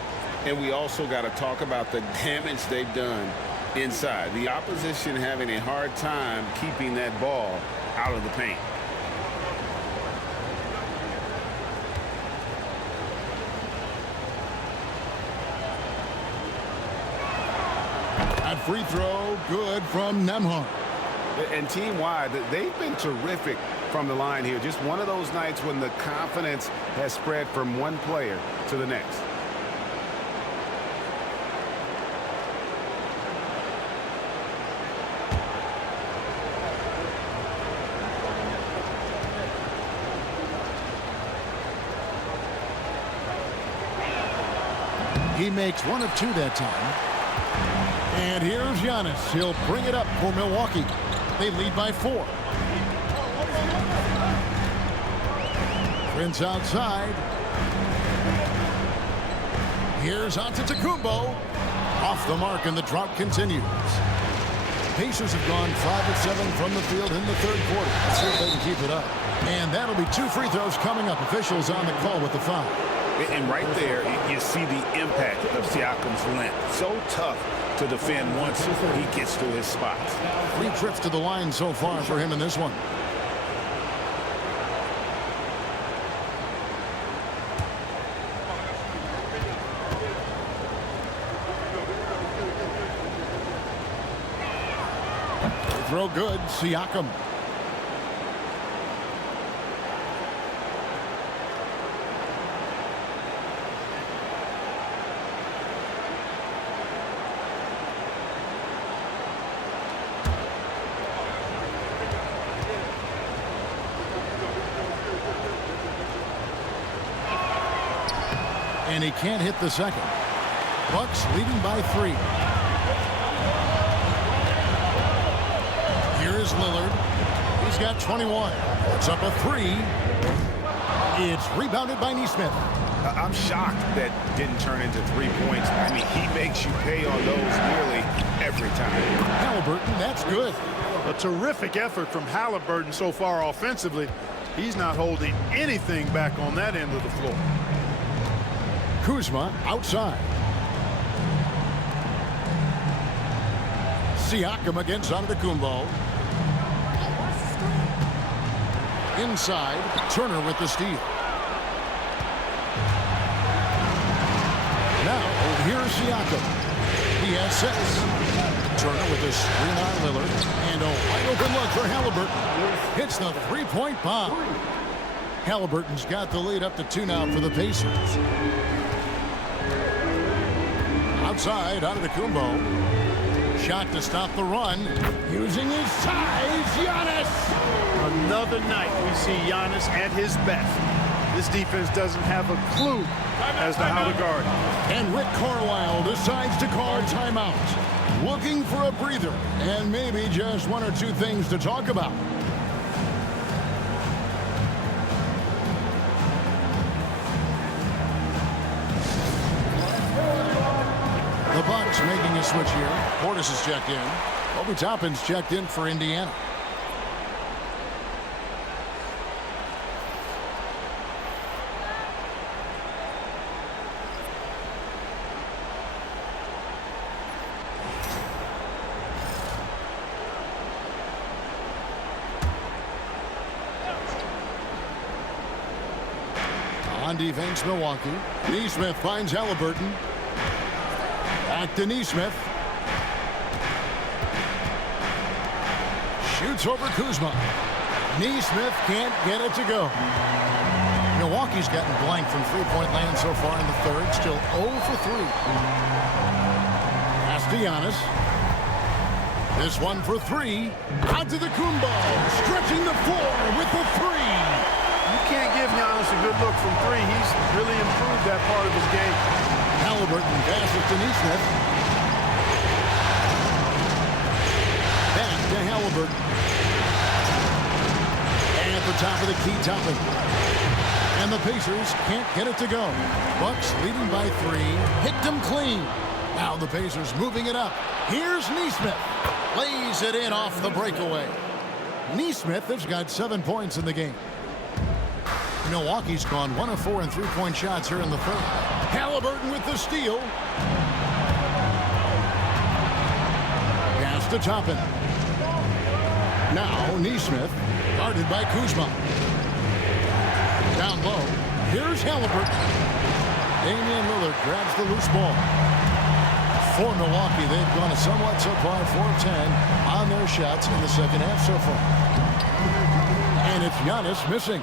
And we also got to talk about the damage they've done inside. The opposition having a hard time keeping that ball out of the paint. That free throw, good from Nemhard. And team-wide, they've been terrific from the line here. Just one of those nights when the confidence has spread from one player to the next. He makes 1 of 2 that time. And here's Giannis. He'll bring it up for Milwaukee. They lead by 4. Prince outside. Here's Antetokounmpo. Off the mark, and the drought continues. Pacers have gone 5 of 7 from the field in the 3rd quarter. Let's see if they can keep it up. And that'll be 2 free throws coming up. Officials on the call with the foul. And right there, you see the impact of Siakam's length. So tough to defend once he gets to his spots. 3 trips to the line so far for him in this one. Throw good, Siakam. and he can't hit the second. Bucks leading by 3. Here is Lillard. He's got 21. It's up a 3. It's rebounded by Nesmith. I'm shocked that didn't turn into 3 points. I mean, he makes you pay on those nearly every time. Halliburton, that's good. A terrific effort from Halliburton so far offensively. He's not holding anything back on that end of the floor. Kuzma outside. Siakam against Antetokounmpo. Inside, Turner with the steal. Now, here's Siakam. He has 6. Turner with a screen on Lillard. And a wide open look for Halliburton. Hits the three-point bomb. Halliburton's got the lead up to 2 now for the Pacers. Outside, Antetokounmpo. Shot to stop the run. Using his size, Giannis. Another night we see Giannis at his best. This defense doesn't have a clue as to how to guard him. And Rick Carlisle decides to call timeout. Looking for a breather and maybe just 1 or 2 things to talk about. The Bucks making a switch here. Portis is checked in. Obi Toppin's checked in for Indiana. On defense, Milwaukee. Nesmith finds Halliburton. Back to Nesmith. Shoots over Kuzma. Nesmith can't get it to go. Milwaukee's gotten blank from three-point land so far in the third. Still 0 for 3. Pass to Giannis. This one for 3. Antetokounmpo stretching the floor with the 3. You can't give Giannis a good look from 3. He's really improved that part of his game. Halliburton passes to Nesmith. Back to Halliburton. And at the top of the key, Toppin. And the Pacers can't get it to go. Bucks leading by 3. Hit them clean. Now the Pacers moving it up. Here's Nesmith. Lays it in off the breakaway. Nesmith has got 7 points in the game. Milwaukee's gone 1 of 4 in three-point shots here in the third. Halliburton with the steal. Pass to Toppin. Now Nesmith, guarded by Kuzma. Down low, here's Halliburton. Damian Lillard grabs the loose ball. For Milwaukee, they've gone a somewhat subpar 4 of 10 on their shots in the second half so far. And it's Giannis missing.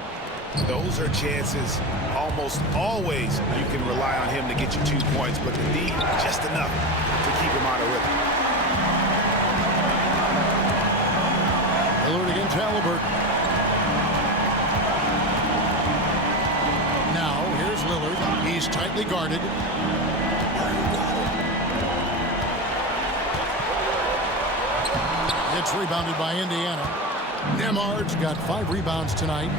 Those are chances almost always you can rely on him to get you 2 points, but the D just enough to keep him out of rhythm. Lillard against Halliburton. Now here's Lillard. He's tightly guarded. It's rebounded by Indiana. Nemard's got 5 rebounds tonight.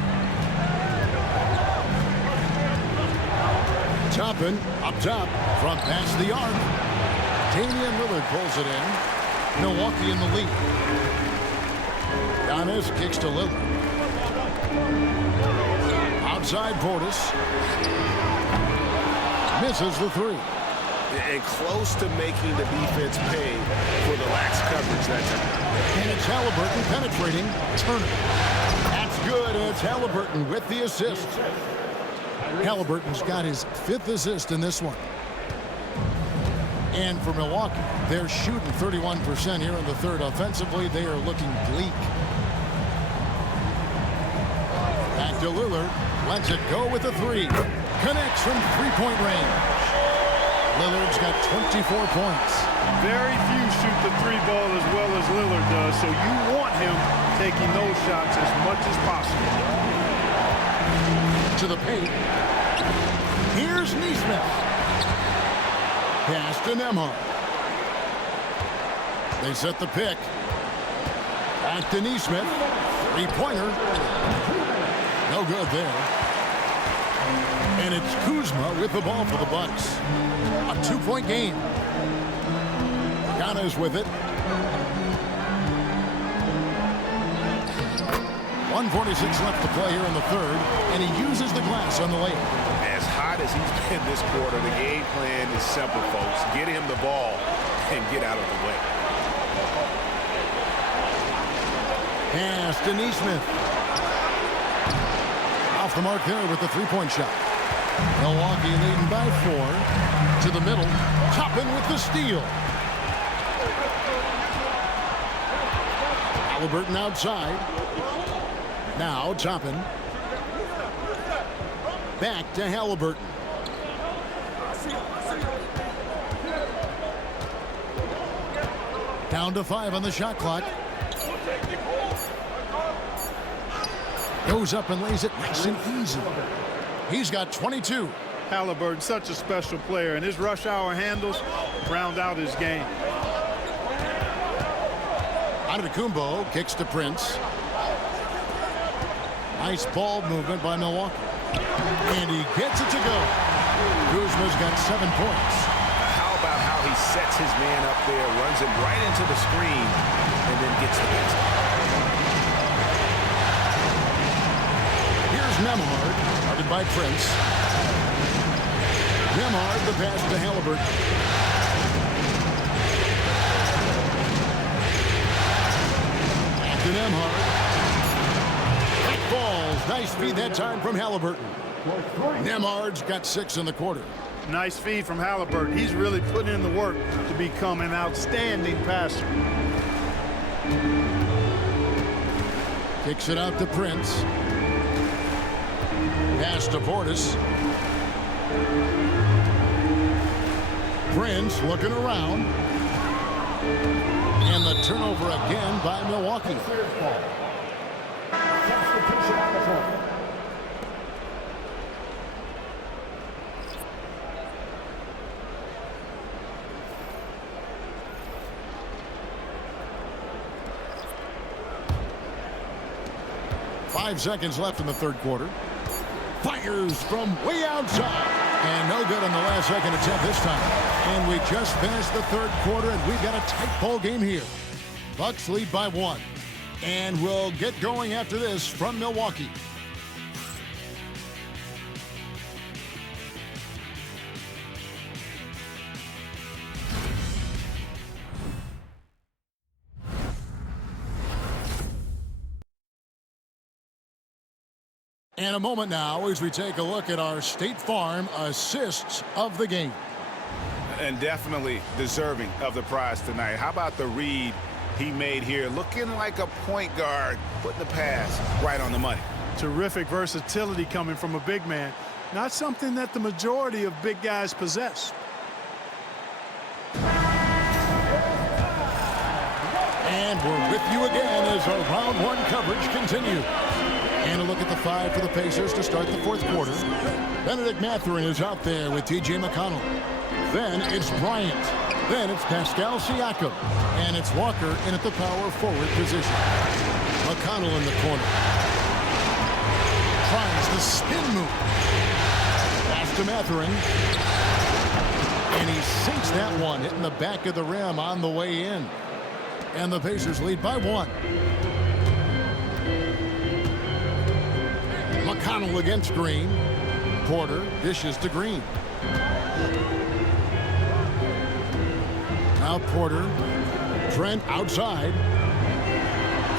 Toppin up top, front past the arc. Damian Lillard pulls it in. Milwaukee in the lead. Giannis kicks to Lillard. Outside Portis. Misses the 3. And close to making the defense pay for the lax coverage that time. And it's Halliburton penetrating. Turner. That's good. It's Halliburton with the assist. Halliburton's got his 5th assist in this one. And for Milwaukee, they're shooting 31% here in the third. Offensively, they are looking bleak. Back to Lillard. Lets it go with a 3. Connects from three-point range. Lillard's got 24 points. Very few shoot the 3 ball as well as Lillard does, so you want him taking those shots as much as possible. To the paint. Here's Neesmith. Pass to Nembhard. They set the pick. Back to Neesmith. Three-pointer. No good there. And it's Kuzma with the ball for the Bucks. A 2-point game. Ghana's with it. 1:46 left to play here in the third, and he uses the glass on the layup. As hot as he's been this quarter, the game plan is simple, folks. Get him the ball and get out of the way. Pass to Neesmith. Off the mark there with the three-point shot. Milwaukee leading by 4. To the middle. Toppin with the steal. Halliburton outside. Now Toppin. Back to Halliburton. Down to 5 on the shot clock. Goes up and lays it nice and easy. He's got 22. Halliburton, such a special player, and his rush hour handles round out his game. Antetokounmpo kicks to Prince. Nice ball movement by Milwaukee. And he gets it to go. Kuzma's got 7 points. How about how he sets his man up there, runs him right into the screen, and then gets the basket. Here's Nembhard, guarded by Prince. Nembhard, the pass to Halliburton. Back to Nembhard. Back balls. Nice feed that time from Halliburton. Nembhard's got 6 in the quarter. Nice feed from Halliburton. He's really put in the work to become an outstanding passer. Kicks it out to Prince. Pass to Portis. Prince looking around. And the turnover again by Milwaukee. Five seconds left in the third quarter. Fires from way outside. And no good on the last second attempt this time. And we just finished the third quarter, and we've got a tight ball game here. Bucks lead by 1. And we'll get going after this from Milwaukee. And a moment now as we take a look at our State Farm assists of the game. And definitely deserving of the prize tonight. How about the read he made here? Looking like a point guard, putting the pass right on the money. Terrific versatility coming from a big man. Not something that the majority of big guys possess. And we're with you again as our round 1 coverage continues. And a look at the 5 for the Pacers to start the fourth quarter. Benedict Mathurin is out there with T.J. McConnell. Then it's Bryant. Then it's Pascal Siakam. And it's Walker in at the power forward position. McConnell in the corner. Tries the spin move. Pass to Mathurin. And he sinks that one, hitting the back of the rim on the way in. And the Pacers lead by 1. McConnell against Green. Porter dishes to Green. Now Porter. Trent outside.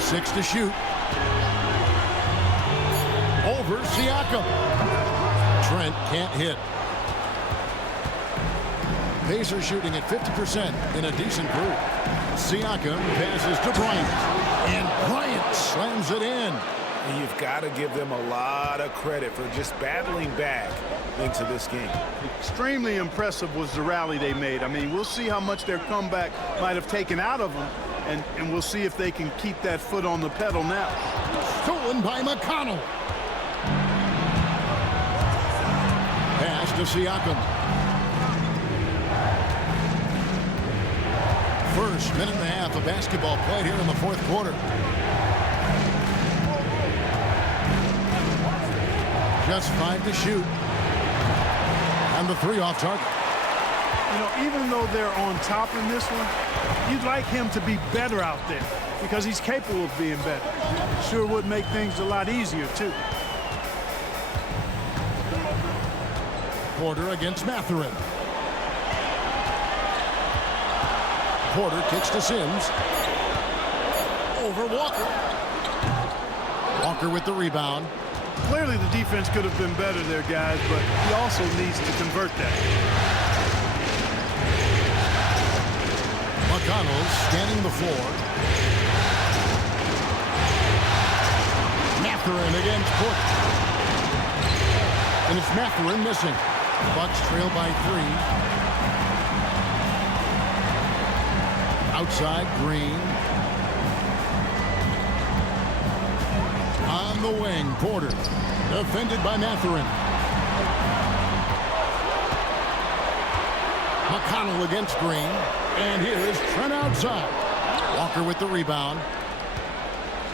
6 to shoot. Over Siakam. Trent can't hit. Pacers shooting at 50% in a decent group. Siakam passes to Bryant. And Bryant slams it in. And you've got to give them a lot of credit for just battling back into this game. Extremely impressive was the rally they made. I mean, we'll see how much their comeback might have taken out of them, and we'll see if they can keep that foot on the pedal now. Stolen by McConnell. Pass to Siakam. First minute and a half of basketball played here in the fourth quarter. Just 5 to shoot. And the 3 off target. You know, even though they're on top in this one, you'd like him to be better out there because he's capable of being better. Sure would make things a lot easier, too. Porter against Mathurin. Porter kicks to Sims. Over Walker. Walker with the rebound. Clearly the defense could have been better there, guys, but he also needs to convert that. McConnell scanning the floor. Mathurin against Porter. And it's Mathurin missing. Bucks trail by 3. Outside, Green. On the wing, Porter. Defended by Mathurin. McConnell against Green. And here is Trent outside. Walker with the rebound.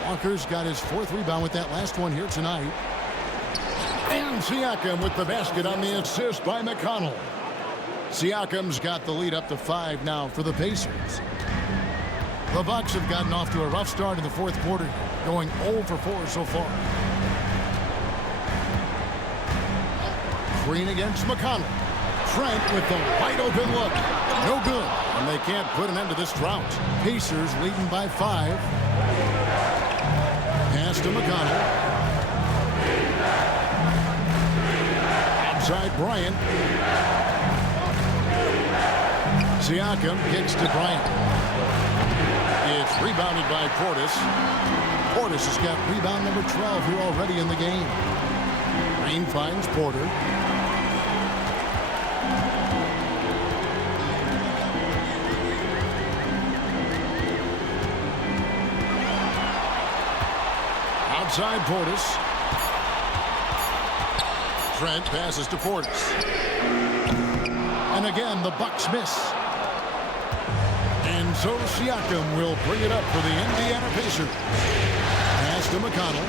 Walker's got his 4th rebound with that last one here tonight. And Siakam with the basket on the assist by McConnell. Siakam's got the lead up to 5 now for the Pacers. The Bucks have gotten off to a rough start in the fourth quarter, going 0 for 4 so far. Green against McConnell. Trent with the wide open look. No good. And they can't put an end to this drought. Pacers leading by 5. Pass to McConnell. Outside Bryant. Siakam kicks to Bryant. It's rebounded by Portis. Portis has got rebound number 12 here already in the game. Green finds Porter. Outside Portis. Trent passes to Portis. And again, the Bucks miss. And so Siakam will bring it up for the Indiana Pacers. Pass to McConnell.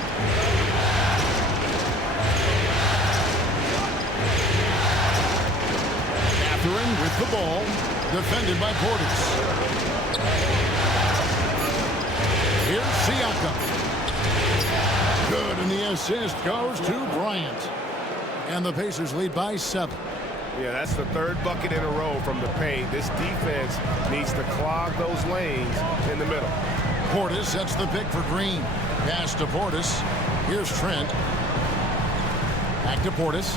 Mathurin with the ball. Defended by Portis. Here's Siakam. Good, and the assist goes to Bryant. And the Pacers lead by 7. Yeah, that's the 3rd bucket in a row from the paint. This defense needs to clog those lanes in the middle. Portis sets the pick for Green. Pass to Portis. Here's Trent. Back to Portis.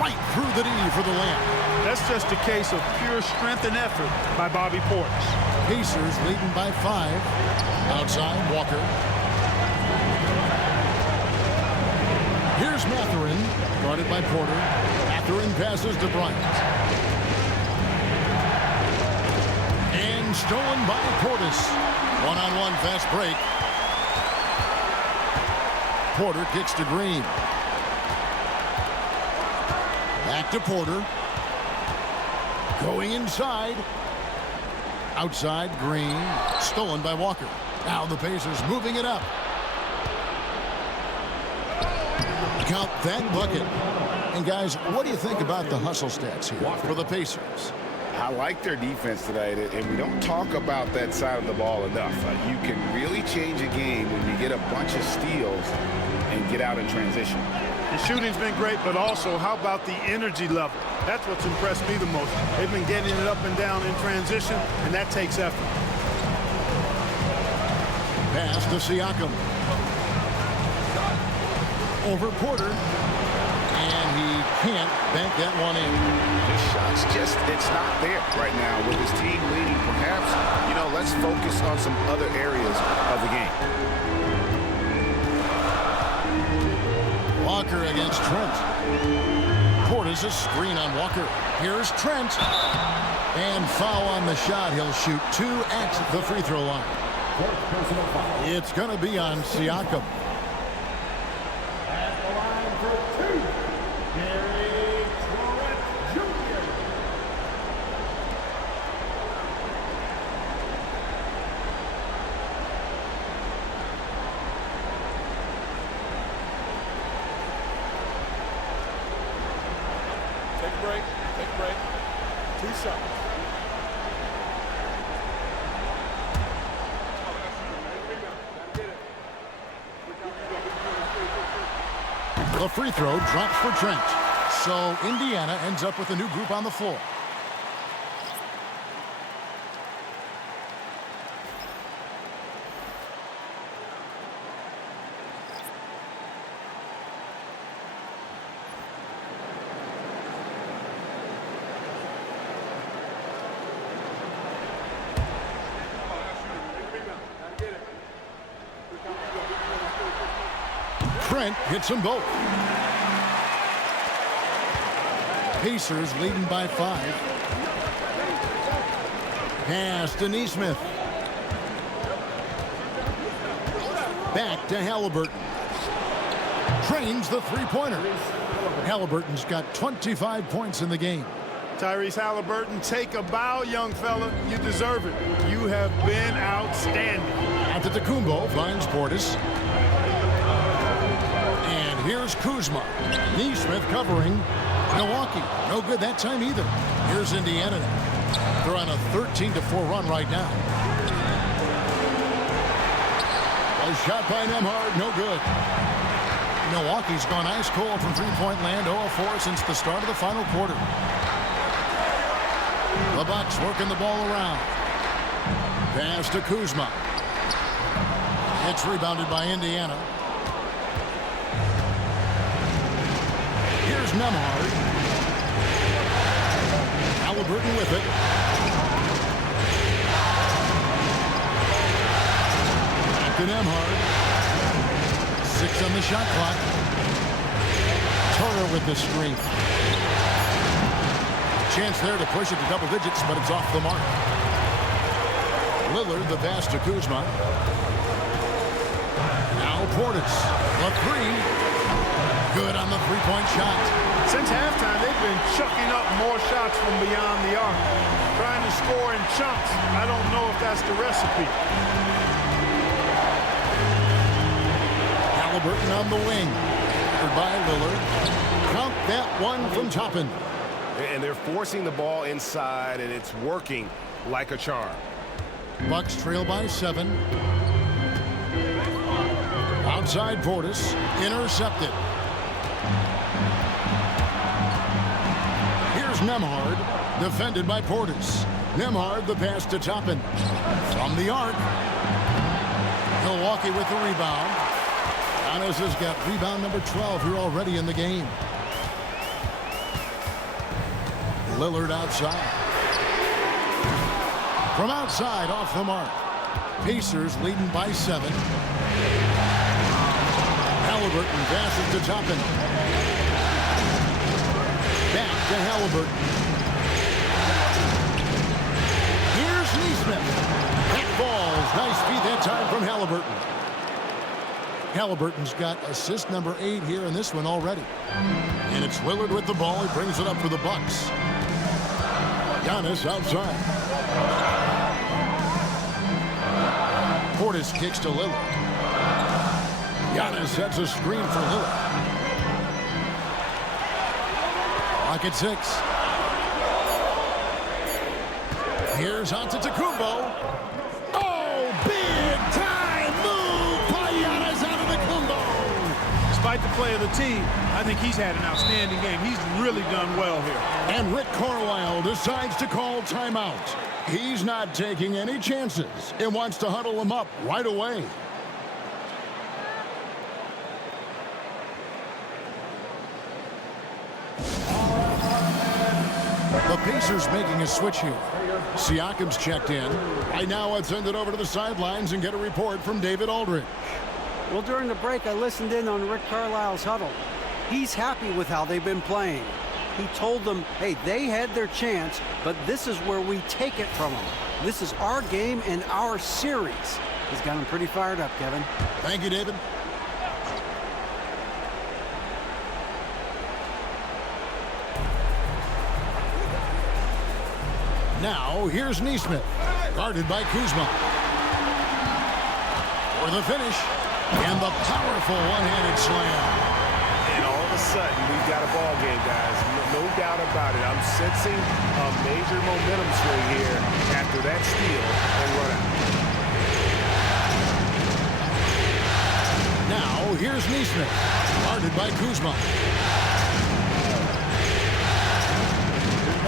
Right through the D for the layup. That's just a case of pure strength and effort by Bobby Portis. Pacers leading by 5. Outside, Walker. Here's Mathurin, guarded by Porter. Mathurin passes to Bryant. And stolen by Portis. One-on-one fast break. Porter kicks to Green. Back to Porter. Going inside. Outside, Green. Stolen by Walker. Now the Pacers moving it up. Count that bucket. And guys, what do you think about the hustle stats here for the Pacers? I like their defense tonight, and we don't talk about that side of the ball enough. You can really change a game when you get a bunch of steals and get out in transition. The shooting's been great, but also how about the energy level? That's what's impressed me the most. They've been getting it up and down in transition, and that takes effort. Pass to Siakam. Over Porter. And he can't bank that one in. His shot's just, it's not there right now with his team leading. Perhaps, let's focus on some other areas of the game. Walker against Trent. Portis a screen on Walker. Here's Trent. And foul on the shot. He'll shoot 2 at the free throw line. It's going to be on Siakam. a break. Take a break. 2 seconds. The free throw drops for Trent. So Indiana ends up with a new group on the floor. Trent hits them both. Pacers leading by 5. Pass to Neesmith. Back to Halliburton. Trains the three-pointer. Halliburton's got 25 points in the game. Tyrese Halliburton, take a bow, young fella. You deserve it. You have been outstanding. Antetokounmpo finds Portis. And here's Kuzma. Neesmith covering. Milwaukee, no good that time either. Here's Indiana now. They're on a 13-4 run right now. A shot by Nembhard, no good. Milwaukee's gone ice cold from three-point land, 0-4 since the start of the final quarter. The Bucks working the ball around. Pass to Kuzma. It's rebounded by Indiana. Here's Nembhard. Halliburton with it. Back to Nembhard. 6 on the shot clock. Turner with the screen. Chance there to push it to double digits, but it's off the mark. Lillard, the pass to Kuzma. Now Portis. The three. Good on the three-point shot. Since halftime, they've been chucking up more shots from beyond the arc. Trying to score in chunks. I don't know if that's the recipe. Halliburton on the wing. By Lillard. Count that one from Toppin. And they're forcing the ball inside, and it's working like a charm. Bucks trail by 7. Outside Portis. Intercepted. Here's Nembhard. Defended by Portis. Nembhard the pass to Toppin. From the arc. Milwaukee with the rebound. Giannis has got rebound number 12 here already in the game. Lillard outside. From outside, off the mark. Pacers leading by 7. Halliburton passes to Toppin. Back to Halliburton. Here's Neesmith. That ball's nice feed that time from Halliburton. Halliburton's got assist number 8 here in this one already. And it's Lillard with the ball. He brings it up for the Bucks. Giannis outside. Portis kicks to Lillard. Giannis sets a screen for Lillard. Clock at 6. Here's Antetokounmpo. Oh, big time move by Giannis Antetokounmpo. Despite the play of the team, I think he's had an outstanding game. He's really done well here. And Rick Carlisle decides to call timeout. He's not taking any chances and wants to huddle him up right away. The Pacers making a switch here. Siakam's checked in. Right now, let's send it over to the sidelines and get a report from David Aldridge. Well, during the break, I listened in on Rick Carlisle's huddle. He's happy with how they've been playing. He told them, hey, they had their chance, but this is where we take it from them. This is our game and our series. He's got them pretty fired up, Kevin. Thank you, David. Now, here's Neesmith, guarded by Kuzma. For the finish, and the powerful one-handed slam. And all of a sudden, we got a ball game, guys. No doubt about it. I'm sensing a major momentum swing here after that steal and run out. Now, here's Neesmith, guarded by Kuzma.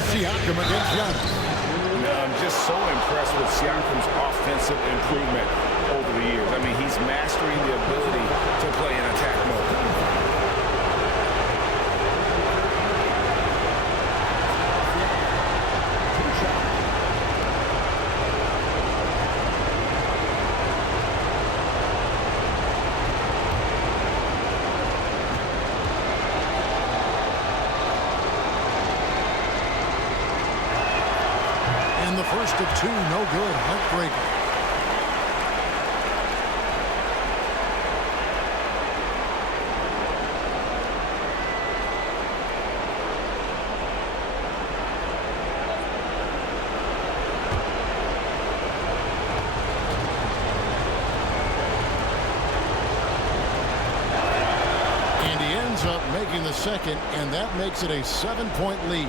Siakam against Giannis. I'm just so impressed with Siakam's offensive improvement over the years. I mean, he's mastering the ability to play in attack mode. And the first of two, no good. Heartbreaker. And he ends up making the second, and that makes it a 7-point lead.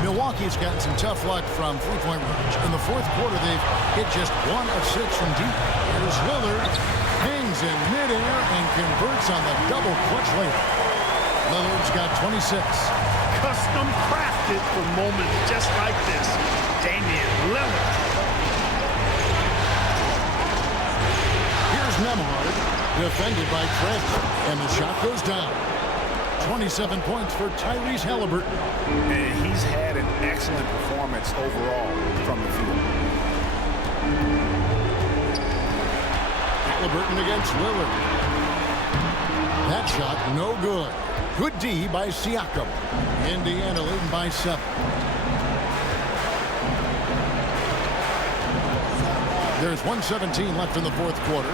Milwaukee's gotten some tough luck from three-point range. In the fourth quarter, they've hit just 1 of 6 from deep. Here's Lillard, hangs in midair and converts on the double clutch layup. Lillard's got 26. Custom crafted for moments just like this. Damian Lillard. Here's Nembhard, defended by Trent, and the shot goes down. 27 points for Tyrese Halliburton. And he's had an excellent performance overall from the field. Halliburton against Lillard. That shot no good. Good D by Siakam. Indiana leading by 7. There's 1:17 left in the fourth quarter.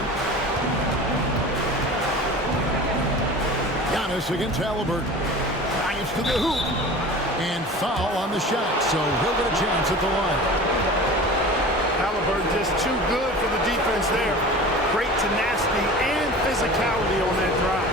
Giannis against Halliburton. Giannis to the hoop. And foul on the shot, so he'll get a chance at the line. Halliburton just too good for the defense there. Great tenacity and physicality on that drive.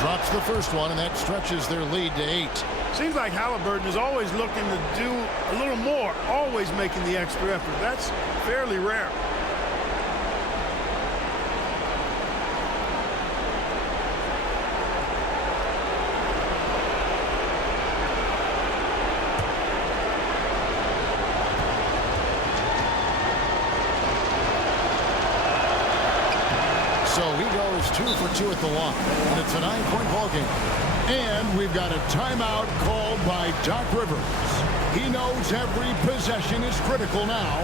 Drops the first one, and that stretches their lead to 8. Seems like Halliburton is always looking to do a little more, always making the extra effort. That's fairly rare. So he goes 2 for 2 at the line, and it's a 9-point ball game. And we've got a timeout called by Doc Rivers. He knows every possession is critical now.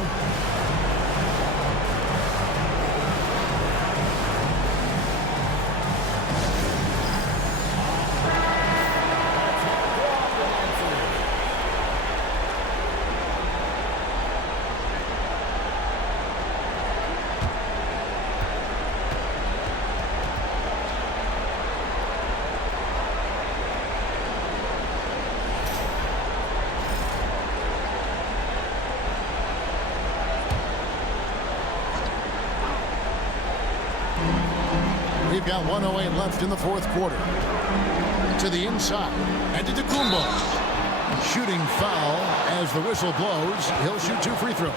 We've got 1:08 left in the fourth quarter. To the inside. And to Kumbo. Shooting foul as the whistle blows. He'll shoot 2 free throws.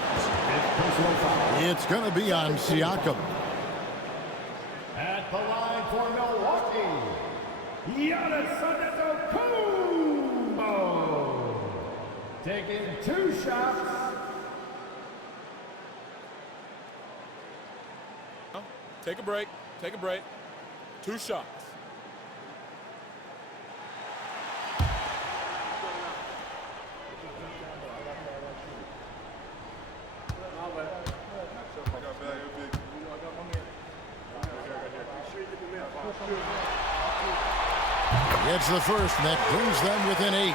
It's going to be on Siakam. At the line for Milwaukee, Giannis Antetokounmpo. Taking 2 shots. Take a break. Take a break. 2 shots. It's the first, and that brings them within 8.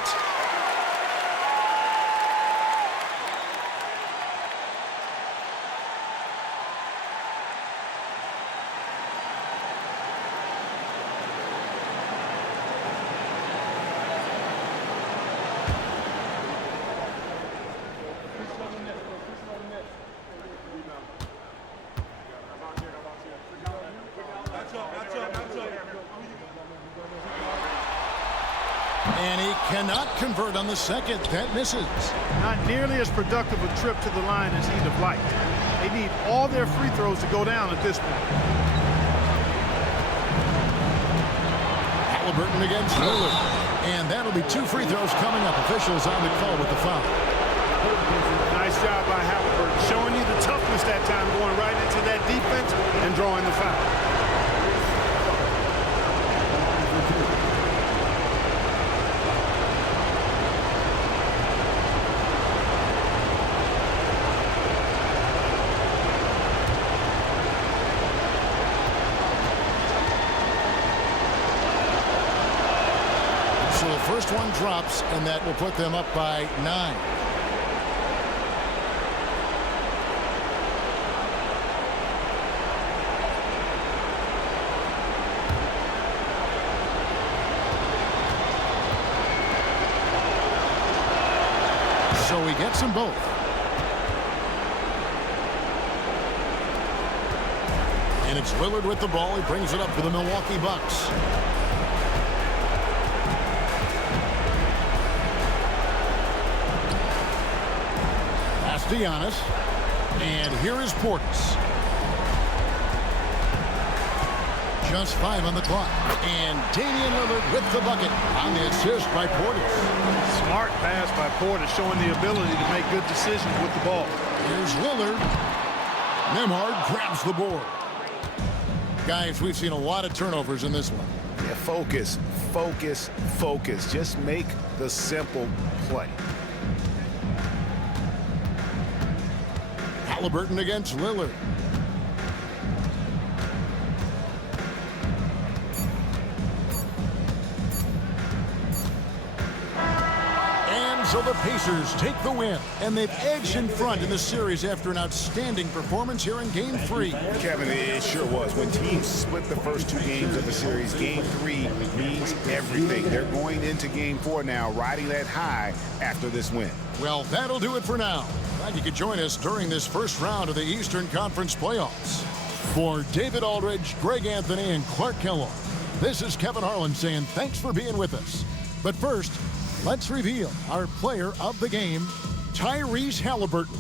And he cannot convert on the second. That misses. Not nearly as productive a trip to the line as he'd have liked. They need all their free throws to go down at this point. Halliburton against Lillard. And that'll be 2 free throws coming up. Officials on the call with the foul. Nice job by Halliburton, showing you the toughness that time, going right into that defense and drawing the foul. So the first one drops, and that will put them up by 9. So he gets them both. And it's Lillard with the ball. He brings it up for the Milwaukee Bucks. Pass to Giannis. And here is Portis. Just 5 on the clock. And Damian Lillard with the bucket on the assist by Portis. Smart pass by Portis, showing the ability to make good decisions with the ball. Here's Lillard. Nembhard grabs the board. Guys, we've seen a lot of turnovers in this one. Yeah, focus, focus, focus. Just make the simple play. Halliburton against Lillard. So the Pacers take the win, and they've edged in front in the series after an outstanding performance here in Game 3. Kevin, it sure was. When teams split the first 2 games of the series, Game 3 means everything. They're going into Game 4 now, riding that high after this win. Well, that'll do it for now. Glad you could join us during this first round of the Eastern Conference playoffs. For David Aldridge, Greg Anthony, and Clark Kellogg, this is Kevin Harlan saying thanks for being with us. But first, let's reveal our player of the game, Tyrese Halliburton.